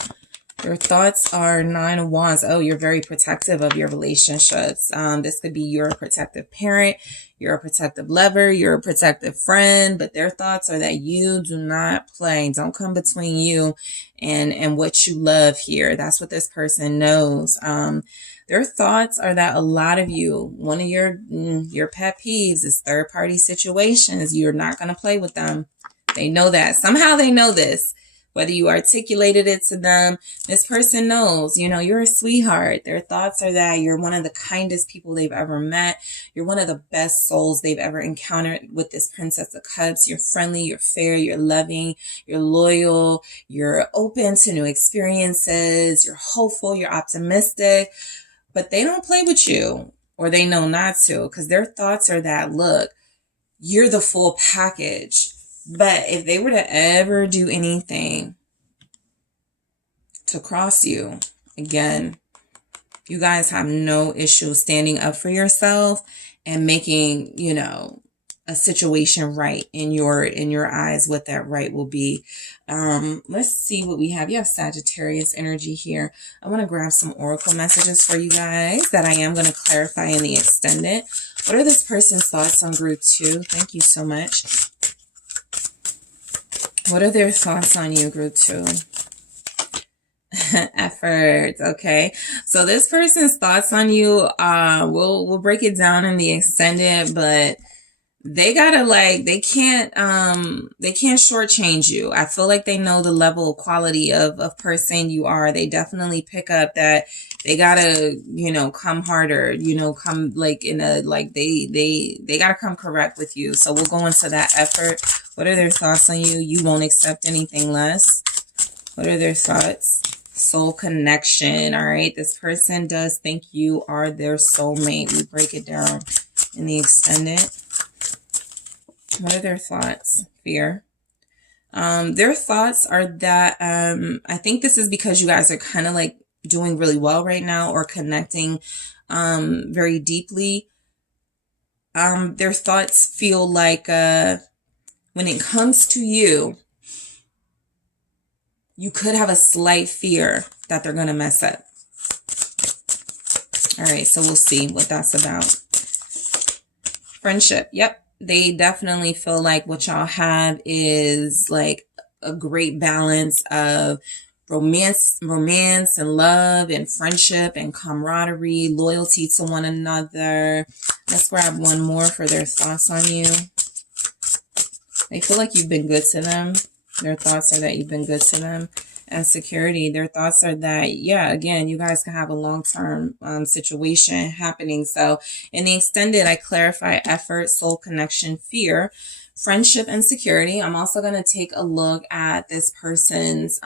Your thoughts are 9 of Wands. Oh, you're very protective of your relationships. This could be you're a protective parent. You're a protective lover. You're a protective friend. But their thoughts are that you do not play. Don't come between you and what you love here. That's what this person knows. Their thoughts are that a lot of you, one of your pet peeves is third-party situations. You're not going to play with them. They know that. Somehow they know this. whether you articulated it to them, this person knows, you know, you're a sweetheart. Their thoughts are that you're one of the kindest people they've ever met. You're one of the best souls they've ever encountered with this Princess of Cups. You're friendly, you're fair, you're loving, you're loyal, you're open to new experiences, you're hopeful, you're optimistic, but they don't play with you, or they know not to, because their thoughts are that, look, you're the full package. But if they were to ever do anything to cross you, again, you guys have no issue standing up for yourself and making, you know, a situation right in your eyes, what that right will be. Let's see what we have. You have Sagittarius energy here. I want to grab some oracle messages for you guys that I am going to clarify in the extended. What are this person's thoughts on group 2? Thank you so much. What are their thoughts on you, group 2? Efforts. Okay, so this person's thoughts on you, we'll break it down in the extended, but they gotta, like, they can't shortchange you. I feel like they know the level of quality of person you are. They definitely pick up that they gotta, you know, come harder, you know, come like in a, like they gotta come correct with you. So we'll go into that effort. What are their thoughts on you? You won't accept anything less. What are their thoughts? Soul connection. All right, this person does think you are their soulmate. We break it down in the extended. What are their thoughts? Fear. Their thoughts are that I think this is because you guys are kind of like doing really well right now, or connecting very deeply. Their thoughts feel like when it comes to you, you could have a slight fear that they're going to mess up. All right, so we'll see what that's about. Friendship. Yep. They definitely feel like what y'all have is like a great balance of romance and love and friendship and camaraderie, loyalty to one another. Let's grab one more for their thoughts on you. They feel like you've been good to them. Their thoughts are that you've been good to them. And security, their thoughts are that, yeah, again, you guys can have a long-term situation happening. So in the extended, I clarify effort, soul connection, fear, friendship, and security. I'm also going to take a look at this person's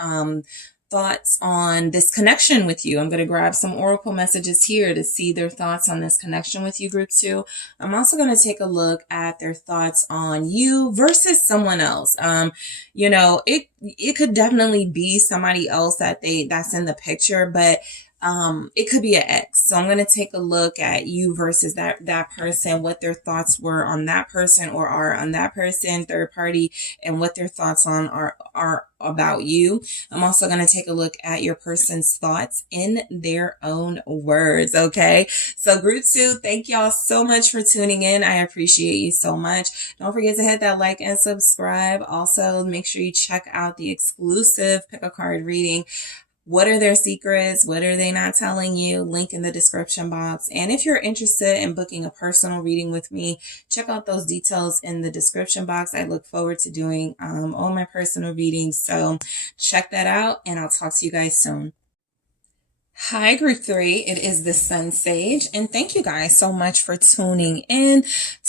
thoughts on this connection with you. I'm going to grab some oracle messages here to see their thoughts on this connection with you, group 2. I'm also going to take a look at their thoughts on you versus someone else. You know, it could definitely be somebody else that's in the picture, but it could be an ex. So I'm going to take a look at you versus that person, what their thoughts were on that person, or are on that person, third party, and what their thoughts on are about you. I'm also going to take a look at your person's thoughts in their own words. Okay. So group 2, thank y'all so much for tuning in. I appreciate you so much. Don't forget to hit that like and subscribe. Also, make sure you check out the exclusive pick a card reading. What are their secrets? What are they not telling you? Link in the description box. And if you're interested in booking a personal reading with me, check out those details in the description box. I look forward to doing all my personal readings. So check that out, and I'll talk to you guys soon. Hi, group 3. It is the SunSage, and thank you guys so much for tuning in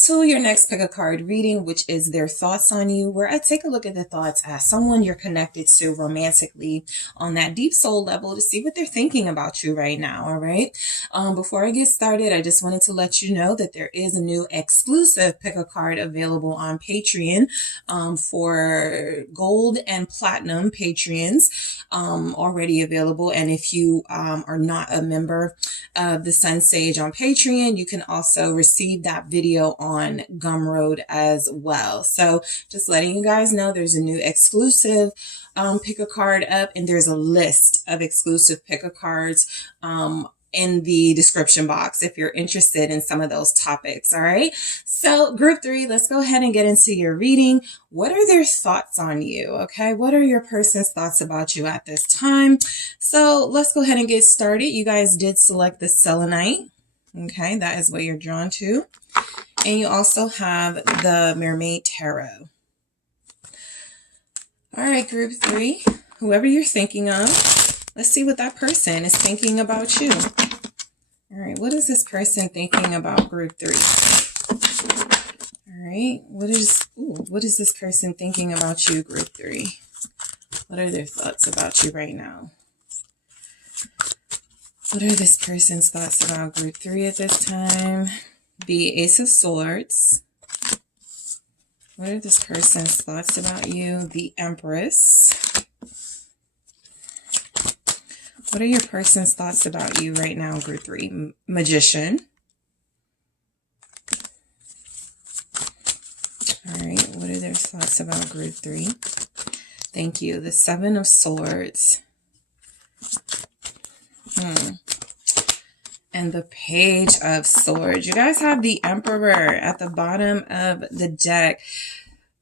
to your next pick a card reading, which is their thoughts on you, where I take a look at the thoughts as someone you're connected to romantically on that deep soul level to see what they're thinking about you right now. All right. Before I get started, I just wanted to let you know that there is a new exclusive pick a card available on Patreon for gold and platinum Patreons already available. And if you are not a member of the SunSage on Patreon, you can also receive that video on Gumroad as well. So just letting you guys know, there's a new exclusive pick a card up, and there's a list of exclusive pick a cards in the description box if you're interested in some of those topics. All right. So group 3, let's go ahead and get into your reading. What are their thoughts on you? Okay. What are your person's thoughts about you at this time? So let's go ahead and get started. You guys did select the selenite. Okay. That is what you're drawn to. And you also have the Mermaid Tarot. All right, group 3. whoever you're thinking of, let's see what that person is thinking about you. All right, what is this person thinking about group 3? All right, what is this person thinking about you, group 3? What are their thoughts about you right now? What are this person's thoughts about group 3 at this time? The Ace of Swords. What are this person's thoughts about you? The Empress. What are your person's thoughts about you right now, group 3? Magician. All right, what are their thoughts about group 3? Thank you. The Seven of Swords. And the Page of Swords. You guys have the Emperor at the bottom of the deck.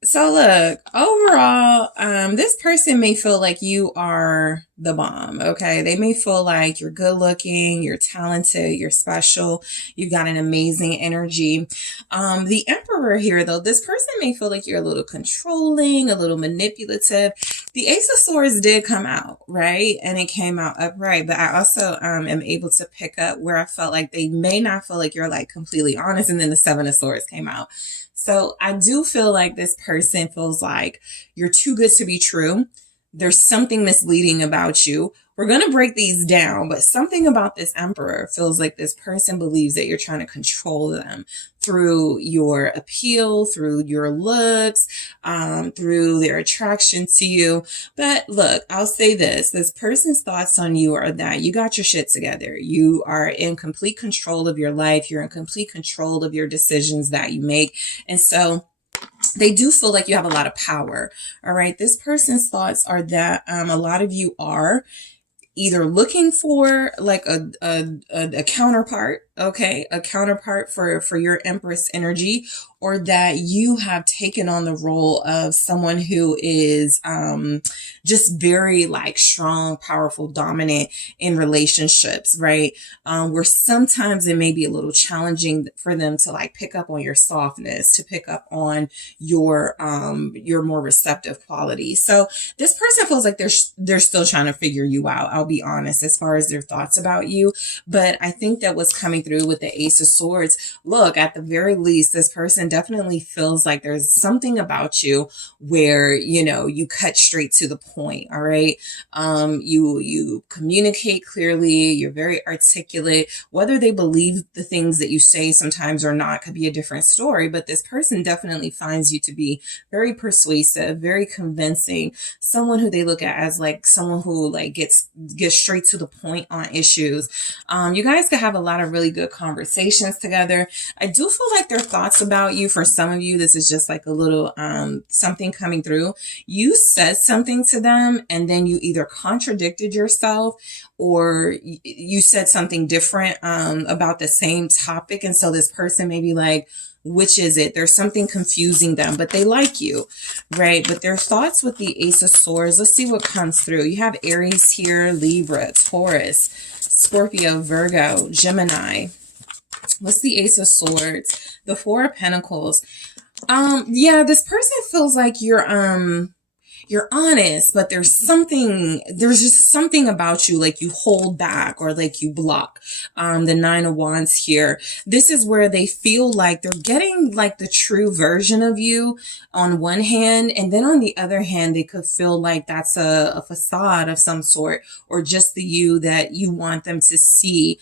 So look, overall, this person may feel like you are the bomb, okay? They may feel like you're good looking, you're talented, you're special, you've got an amazing energy. The Emperor here, though, this person may feel like you're a little controlling, a little manipulative. The Ace of Swords did come out, right? And it came out upright, but I also am able to pick up where I felt like they may not feel like you're like completely honest, and then the Seven of Swords came out. So I do feel like this person feels like you're too good to be true. There's something misleading about you. We're going to break these down, but something about this Emperor feels like this person believes that you're trying to control them through your appeal, through your looks, through their attraction to you. But look, I'll say this person's thoughts on you are that you got your shit together. You are in complete control of your life. You're in complete control of your decisions that you make. And so they do feel like you have a lot of power. All right. This person's thoughts are that a lot of you are either looking for like a counterpart, okay, a counterpart for your Empress energy, or that you have taken on the role of someone who is just very like strong, powerful, dominant in relationships, right? Where sometimes it may be a little challenging for them to like pick up on your softness, to pick up on your more receptive qualities. So this person feels like they're still trying to figure you out. I'll be honest, as far as their thoughts about you. But I think that what's coming through with the Ace of Swords, look, at the very least, this person definitely feels like there's something about you where, you know, you cut straight to the point. All right. You communicate clearly. You're very articulate. Whether they believe the things that you say sometimes or not could be a different story, but this person definitely finds you to be very persuasive, very convincing, someone who they look at as like someone who like gets straight to the point on issues. You guys could have a lot of really good conversations together. I do feel like their thoughts about you, for some of you, this is just like a little something coming through. You said something to them and then you either contradicted yourself or you said something different about the same topic. And so this person may be like, which is it? There's something confusing them, but they like you, right? But their thoughts with the Ace of Swords, let's see what comes through. You have Aries here, Libra, Taurus, Scorpio, Virgo, Gemini. What's the Ace of Swords? The Four of Pentacles. Yeah, this person feels like you're honest, but there's just something about you, like you hold back or like you block. The Nine of Wands here. This is where they feel like they're getting like the true version of you on one hand, and then on the other hand, they could feel like that's a facade of some sort, or just the you that you want them to see.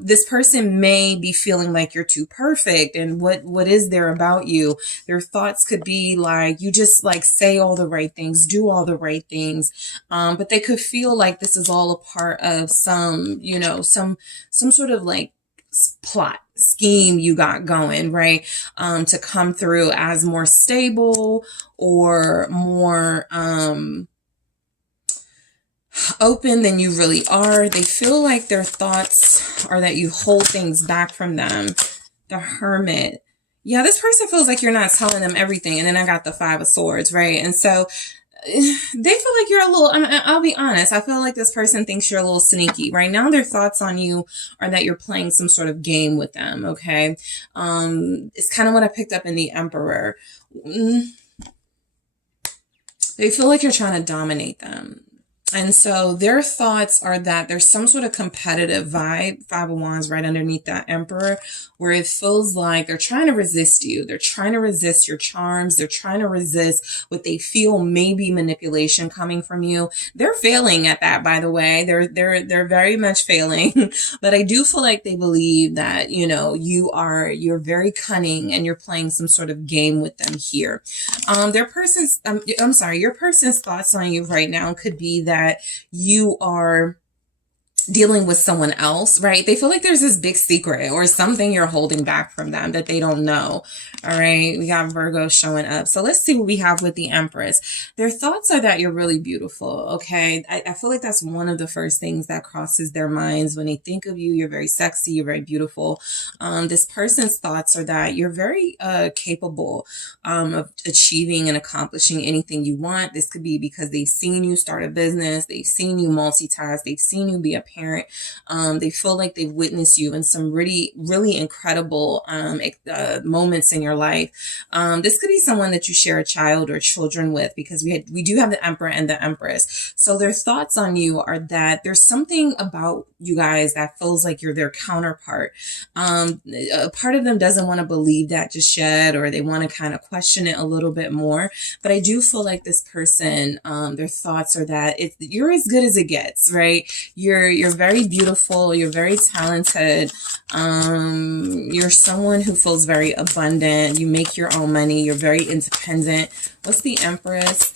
This person may be feeling like you're too perfect, and what is there about you? Their thoughts could be like, you just like say all the right things, do all the right things. But they could feel like this is all a part of some, you know, some sort of like plot scheme you got going, right? To come through as more stable or more, open than you really are. They feel like their thoughts are that you hold things back from them. The Hermit. Yeah, this person feels like you're not telling them everything. And then I got the Five of Swords, right? And so they feel like you're a little, I'll be honest, I feel like this person thinks you're a little sneaky. Right now, their thoughts on you are that you're playing some sort of game with them, okay? It's kind of what I picked up in the Emperor. They feel like you're trying to dominate them. And so their thoughts are that there's some sort of competitive vibe, Five of Wands right underneath that Emperor, where it feels like they're trying to resist you. They're trying to resist your charms. They're trying to resist what they feel may be manipulation coming from you. They're failing at that, by the way. They're very much failing. But I do feel like they believe that, you know, you're very cunning and you're playing some sort of game with them here. Your person's thoughts on you right now could be that you are dealing with someone else, right? They feel like there's this big secret or something you're holding back from them that they don't know. All right. We got Virgo showing up. So let's see what we have with the Empress. Their thoughts are that you're really beautiful. Okay. I feel like that's one of the first things that crosses their minds when they think of you. You're very sexy. You're very beautiful. This person's thoughts are that you're very capable of achieving and accomplishing anything you want. This could be because they've seen you start a business. They've seen you multitask. They've seen you be a parent. They feel like they've witnessed you in some really, really incredible moments in your life. This could be someone that you share a child or children with, because we do have the Emperor and the Empress. So their thoughts on you are that there's something about you guys that feels like you're their counterpart. A part of them doesn't want to believe that just yet, or they want to kind of question it a little bit more. But I do feel like this person, their thoughts are that you're as good as it gets, right? You're very beautiful. You're very talented. You're someone who feels very abundant. You make your own money. You're very independent. What's the Empress?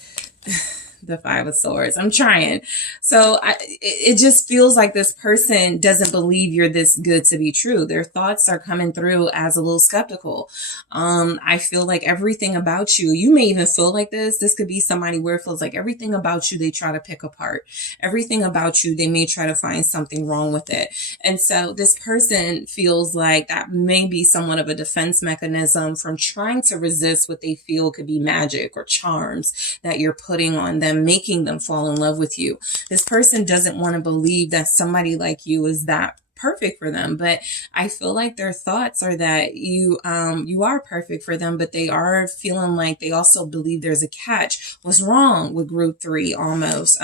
The Five of Swords. I'm trying. So it just feels like this person doesn't believe you're this good to be true. Their thoughts are coming through as a little skeptical. I feel like everything about you, you may even feel like this. This could be somebody where it feels like everything about you, they try to pick apart. Everything about you, they may try to find something wrong with it. And so this person feels like that may be somewhat of a defense mechanism from trying to resist what they feel could be magic or charms that you're putting on them, making them fall in love with you. This person doesn't want to believe that somebody like you is that perfect for them, but I feel like their thoughts are that you are perfect for them, but they are feeling like they also believe there's a catch. What's wrong with group 3 almost?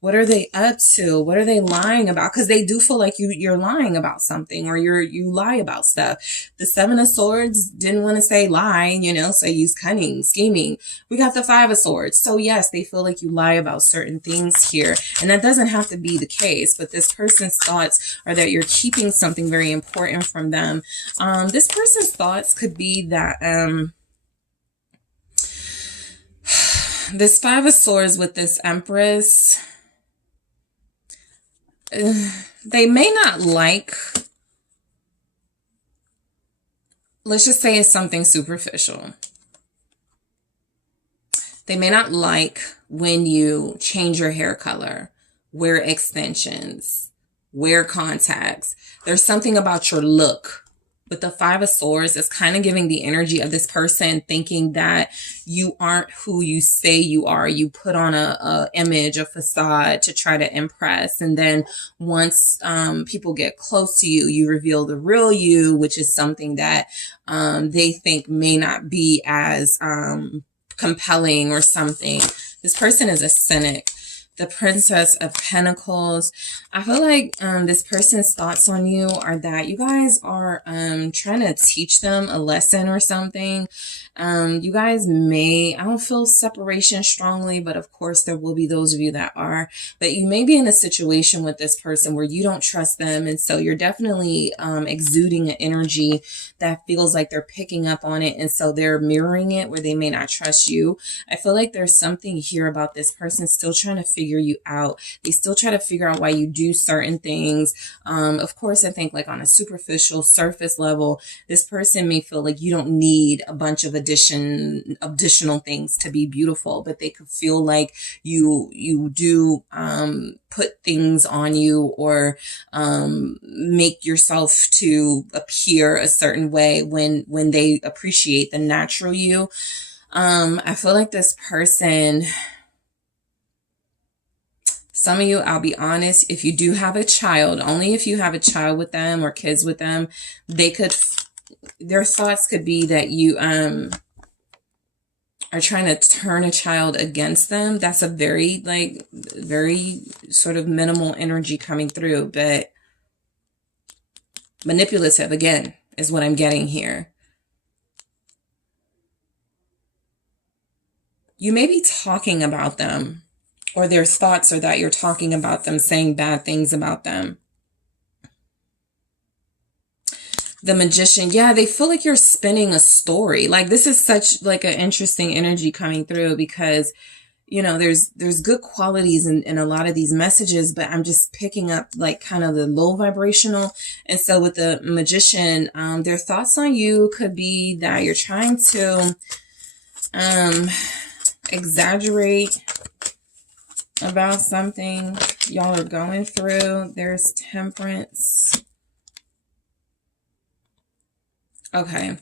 What are they up to? What are they lying about? Because they do feel like you're lying about something, or you lie about stuff. The Seven of Swords didn't want to say lie, so use cunning, scheming. We got the Five of Swords. So yes, they feel like you lie about certain things here, and that doesn't have to be the case, but this person's thoughts are that you're keeping something very important from them. This person's thoughts could be that this Five of Swords with this Empress, they may not like, let's just say it's something superficial. They may not like when you change your hair color, wear extensions, wear contacts. There's something about your look. But the Five of Swords is kind of giving the energy of this person thinking that you aren't who you say you are. You put on a image, a facade to try to impress. And then once people get close to you, you reveal the real you, which is something that they think may not be as compelling or something. This person is a cynic. The Princess of Pentacles. I feel like this person's thoughts on you are that you guys are trying to teach them a lesson or something. You guys may, I don't feel separation strongly, but of course there will be those of you that are. But you may be in a situation with this person where you don't trust them. And so you're definitely exuding an energy that feels like they're picking up on it. And so they're mirroring it where they may not trust you. I feel like there's something here about this person still trying to figure you out. They still try to figure out why you do certain things. Of course, I think like on a superficial surface level, this person may feel like you don't need a bunch of additional things to be beautiful, but they could feel like you do put things on you or make yourself to appear a certain way when they appreciate the natural you. I feel like this person, some of you, I'll be honest, if you do have a child, only if you have a child with them or kids with them, their thoughts could be that you are trying to turn a child against them. That's a very, like, very sort of minimal energy coming through, but manipulative, again, is what I'm getting here. You may be talking about them, or their thoughts are that you're talking about them, saying bad things about them. The Magician, yeah, they feel like you're spinning a story. Like, this is such like an interesting energy coming through, because, you know, there's good qualities in a lot of these messages, but I'm just picking up like kind of the low vibrational. And so with the Magician, their thoughts on you could be that you're trying to exaggerate about something y'all are going through. There's Temperance. Okay.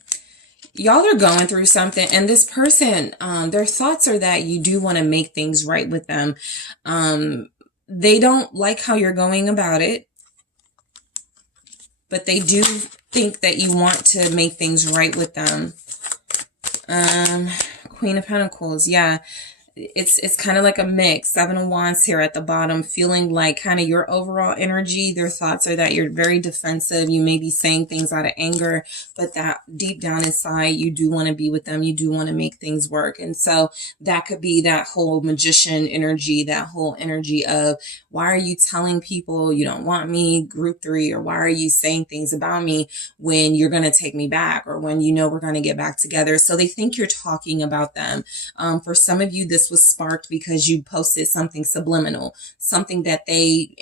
Y'all are going through something, and this person, their thoughts are that you do want to make things right with them. They don't like how you're going about it, but they do think that you want to make things right with them. Queen of Pentacles, yeah. It's kind of like a mix. Seven of Wands here at the bottom, feeling like kind of your overall energy. Their thoughts are that you're very defensive. You may be saying things out of anger, but that deep down inside, you do want to be with them. You do want to make things work. And so that could be that whole Magician energy, that whole energy of, why are you telling people you don't want me, group 3, or why are you saying things about me when you're going to take me back, or when you know we're going to get back together? So they think you're talking about them. For some of you, this was sparked because you posted something subliminal, something that they,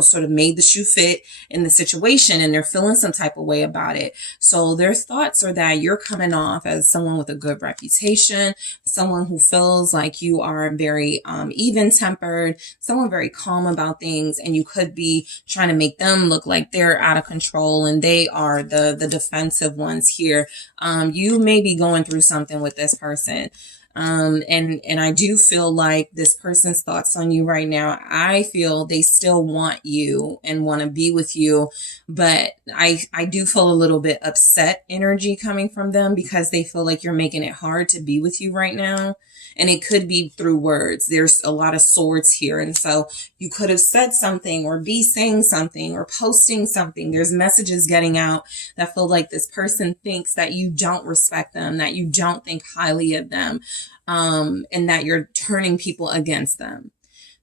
sort of made the shoe fit in the situation, and they're feeling some type of way about it. So their thoughts are that you're coming off as someone with a good reputation, someone who feels like you are very even-tempered, someone very calm about things, and you could be trying to make them look like they're out of control and they are the defensive ones here. You may be going through something with this person. And I do feel like this person's thoughts on you right now, I feel they still want you and want to be with you, but I do feel a little bit upset energy coming from them, because they feel like you're making it hard to be with you right now. And it could be through words. There's a lot of swords here. And so you could have said something, or be saying something, or posting something. There's messages getting out that feel like this person thinks that you don't respect them, that you don't think highly of them, and that you're turning people against them.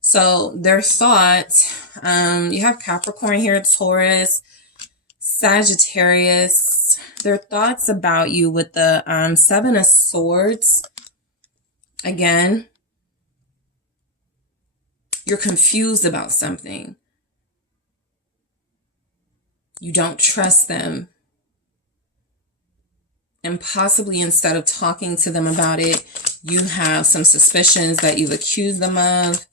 So their thoughts, you have Capricorn here, Taurus, Sagittarius. Their thoughts about you with the 7 of Swords. Again, you're confused about something. You don't trust them. And possibly instead of talking to them about it, you have some suspicions that you've accused them of.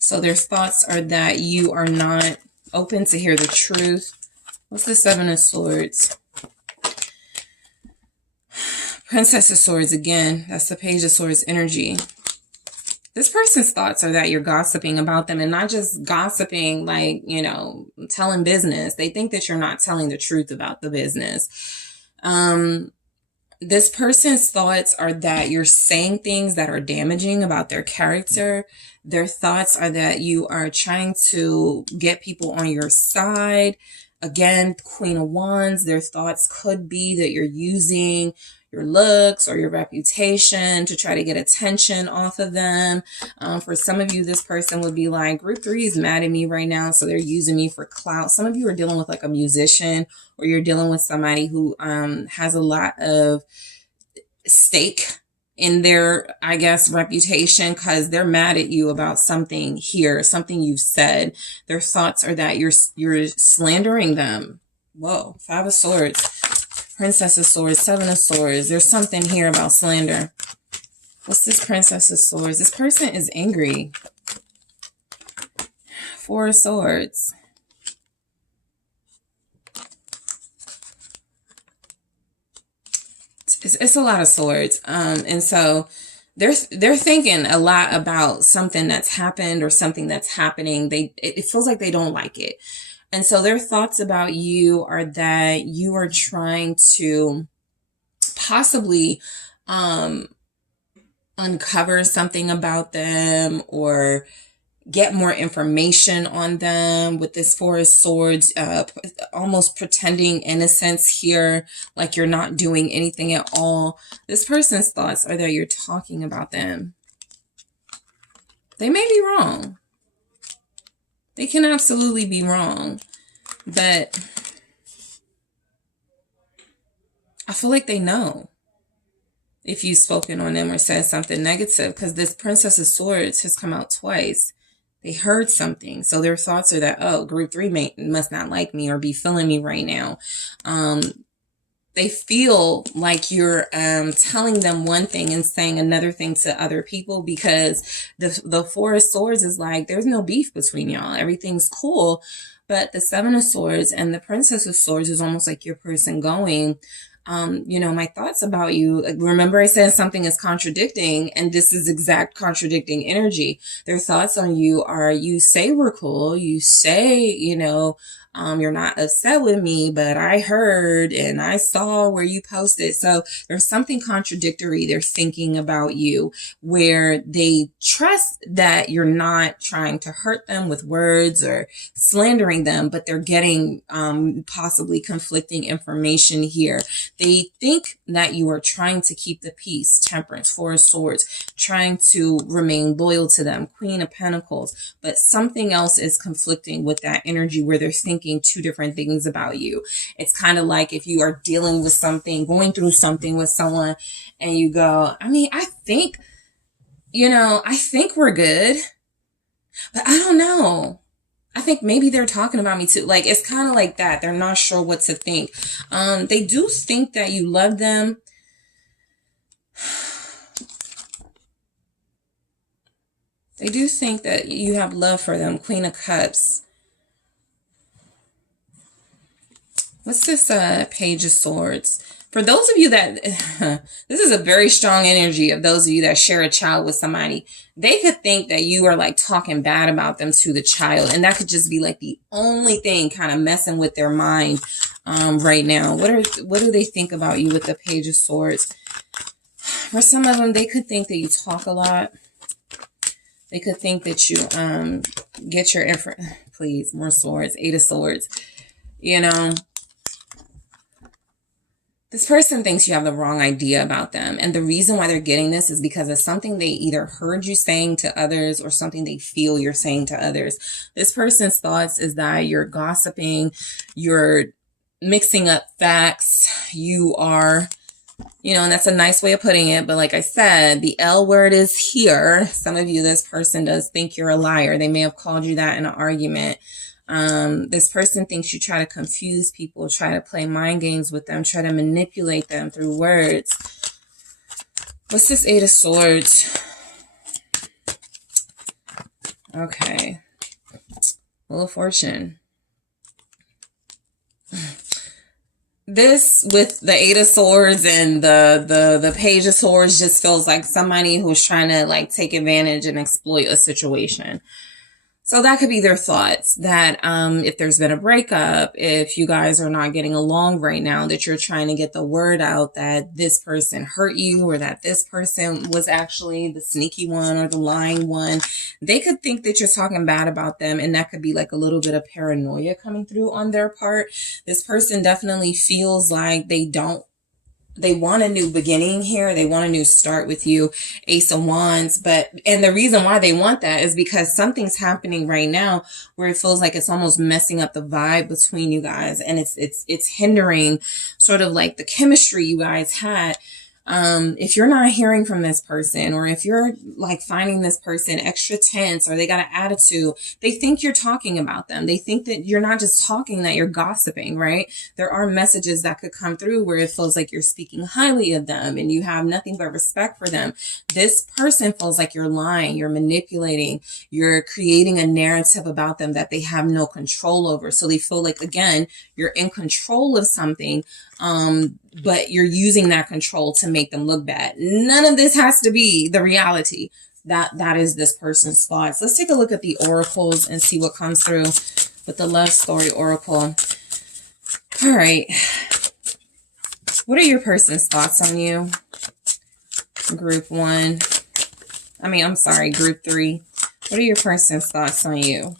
So their thoughts are that you are not open to hear the truth. What's the 7 of Swords? Princess of Swords again. That's the Page of Swords energy. This person's thoughts are that you're gossiping about them, and not just gossiping like, telling business. They think that you're not telling the truth about the business. This person's thoughts are that you're saying things that are damaging about their character. Their thoughts are that you are trying to get people on your side. Again, Queen of Wands, their thoughts could be that you're using your looks or your reputation to try to get attention off of them. For some of you, this person would be like, group 3 is mad at me right now, so they're using me for clout. Some of you are dealing with like a musician, or you're dealing with somebody who has a lot of stake in their, I guess, reputation, because they're mad at you about something here, something you've said. Their thoughts are that you're slandering them. Whoa, 5 of Swords. Princess of Swords, 7 of Swords. There's something here about slander. What's this Princess of Swords? This person is angry. 4 of Swords. It's a lot of swords. And so they're thinking a lot about something that's happened or something that's happening. It feels like they don't like it. And so their thoughts about you are that you are trying to possibly uncover something about them or get more information on them with this Four of Swords, almost pretending innocence here, like you're not doing anything at all. This person's thoughts are that you're talking about them. They may be wrong. They can absolutely be wrong, but I feel like they know if you've spoken on them or said something negative, because this Princess of Swords has come out twice. They heard something. So their thoughts are that, oh, group 3 must not like me or be feeling me right now. They feel like you're telling them one thing and saying another thing to other people, because the Four of Swords is like, there's no beef between y'all. Everything's cool. But the Seven of Swords and the Princess of Swords is almost like your person going, you know, my thoughts about you. Remember I said something is contradicting, and this is exact contradicting energy. Their thoughts on you are, you say we're cool. You say, you know, you're not upset with me, but I heard and I saw where you posted. So there's something contradictory they're thinking about you, where they trust that you're not trying to hurt them with words or slandering them, but they're getting possibly conflicting information here. They think that you are trying to keep the peace, Temperance, Four of Swords, trying to remain loyal to them, Queen of Pentacles, but something else is conflicting with that energy where they're thinking two different things about you. It's kind of like if you are dealing with something, going through something with someone, and you go, I mean, I think, you know, I think we're good, but I don't know. I think maybe they're talking about me too. Like, it's kind of like that. They're not sure what to think. They do think that you love them. They do think that you have love for them. Queen of Cups. What's this Page of Swords? For those of you that, this is a very strong energy of those of you that share a child with somebody. They could think that you are like talking bad about them to the child. And that could just be like the only thing kind of messing with their mind right now. What do they think about you with the Page of Swords? For some of them, they could think that you talk a lot. They could think that you get your effort. Please, more swords. 8 of Swords. You know, this person thinks you have the wrong idea about them. And the reason why they're getting this is because of something they either heard you saying to others or something they feel you're saying to others. This person's thoughts is that you're gossiping, you're mixing up facts, you are, you know, and that's a nice way of putting it. But like I said, the L word is here. Some of you, this person does think you're a liar. They may have called you that in an argument. This person thinks you try to confuse people, try to play mind games with them, try to manipulate them through words. What's this 8 of Swords? Okay. Wheel of Fortune. This with the 8 of Swords and the Page of Swords just feels like somebody who's trying to like take advantage and exploit a situation. So that could be their thoughts, that if there's been a breakup, if you guys are not getting along right now, that you're trying to get the word out that this person hurt you, or that this person was actually the sneaky one or the lying one. They could think that you're talking bad about them, and that could be like a little bit of paranoia coming through on their part. This person definitely feels like they want a new beginning here. They want a new start with you, Ace of Wands. And the reason why they want that is because something's happening right now where it feels like it's almost messing up the vibe between you guys. And it's hindering sort of like the chemistry you guys had. If you're not hearing from this person, or if you're like finding this person extra tense, or they got an attitude, they think you're talking about them. They think that you're not just talking, that you're gossiping, right? There are messages that could come through where it feels like you're speaking highly of them and you have nothing but respect for them. This person feels like you're lying, you're manipulating, you're creating a narrative about them that they have no control over. So they feel like, again, you're in control of something, but you're using that control to make them look bad. None of this has to be the reality. That is this person's thoughts. Let's take a look at the oracles and see what comes through with the love story oracle. All right. What are your person's thoughts on you? Group 1. I'm sorry, group 3. What are your person's thoughts on you?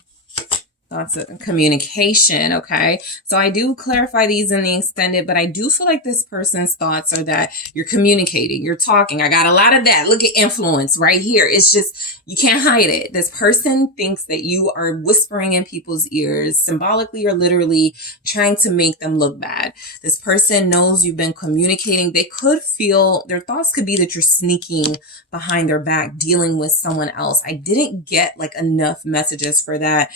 Lots of communication, okay? So I do clarify these in the extended, but I do feel like this person's thoughts are that you're communicating, you're talking. I got a lot of that. Look at influence right here. It's just, you can't hide it. This person thinks that you are whispering in people's ears, symbolically or literally trying to make them look bad. This person knows you've been communicating. They could feel, their thoughts could be that you're sneaking behind their back, dealing with someone else. I didn't get like enough messages for that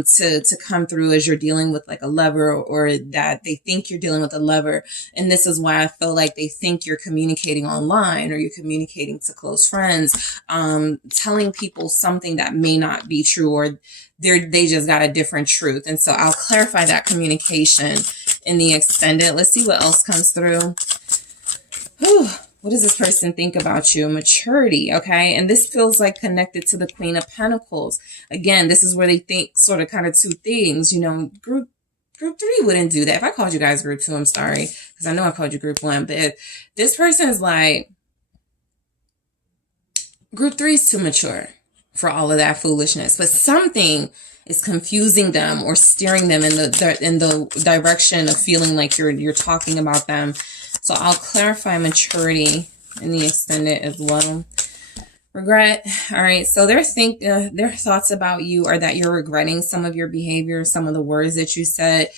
to come through as you're dealing with like a lover, or that they think you're dealing with a lover. And this is why I feel like they think you're communicating online, or you're communicating to close friends, telling people something that may not be true, or they just got a different truth. And so I'll clarify that communication in the extended. Let's see what else comes through. Whew. What does this person think about you? Maturity, okay? And this feels like connected to the Queen of Pentacles. Again, this is where they think sort of kind of two things. You know, group 3 wouldn't do that. If I called you guys group 2, I'm sorry, because I know I called you group 1. But if this person is like, group 3 is too mature for all of that foolishness. But something is confusing them or steering them in the direction of feeling like you're talking about them. So I'll clarify maturity in the extended as well. Regret. All right. So their thoughts about you are that you're regretting some of your behavior, some of the words that you said.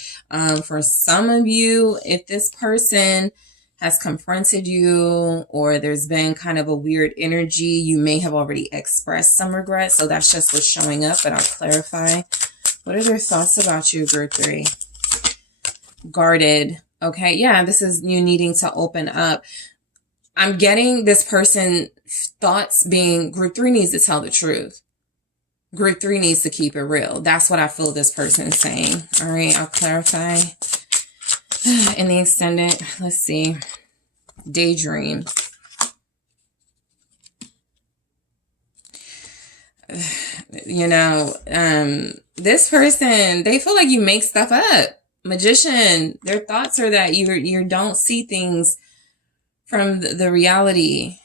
For some of you, if this person has confronted you, or there's been kind of a weird energy, you may have already expressed some regret. So that's just what's showing up, but I'll clarify. What are their thoughts about you, group 3? Guarded. Okay, yeah, this is you needing to open up. I'm getting this person thoughts being group 3 needs to tell the truth. Group 3 needs to keep it real. That's what I feel this person is saying. All right, I'll clarify. In the extended, let's see. Daydream. You know, this person, they feel like you make stuff up. Magician, their thoughts are that you don't see things from the reality.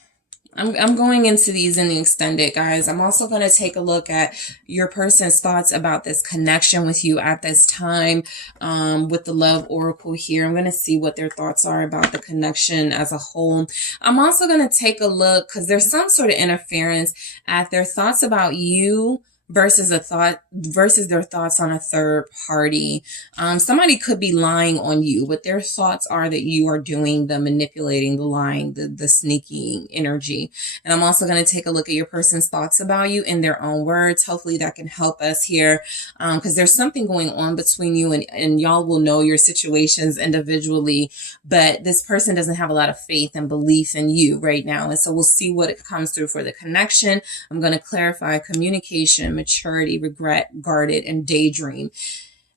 I'm going into these in the extended, guys. I'm also going to take a look at your person's thoughts about this connection with you at this time, with the love oracle here. I'm going to see what their thoughts are about the connection as a whole. I'm also going to take a look, because there's some sort of interference, at their thoughts about you versus their thoughts on a third party. Somebody could be lying on you, but their thoughts are that you are doing the manipulating, the lying, the sneaking energy. And I'm also going to take a look at your person's thoughts about you in their own words. Hopefully that can help us here, because there's something going on between you, and y'all will know your situations individually, but this person doesn't have a lot of faith and belief in you right now. And so we'll see what it comes through for the connection. I'm going to clarify communication, maturity, regret, guarded, and daydream,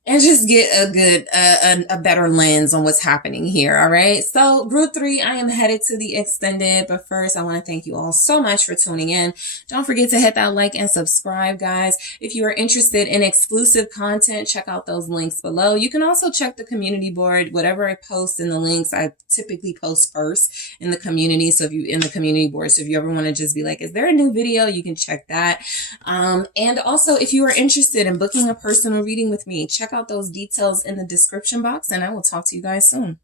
and just get a better lens on what's happening here. All right. So group 3, I am headed to the extended, but first I want to thank you all so much for tuning in. Don't forget to hit that like and subscribe, guys. If you are interested in exclusive content, check out those links below. You can also check the community board. Whatever I post in the links, I typically post first in the community. So if you in the community board, so if you ever want to just be like, is there a new video? You can check that. And also, if you are interested in booking a personal reading with me, check out those details in the description box, and I will talk to you guys soon.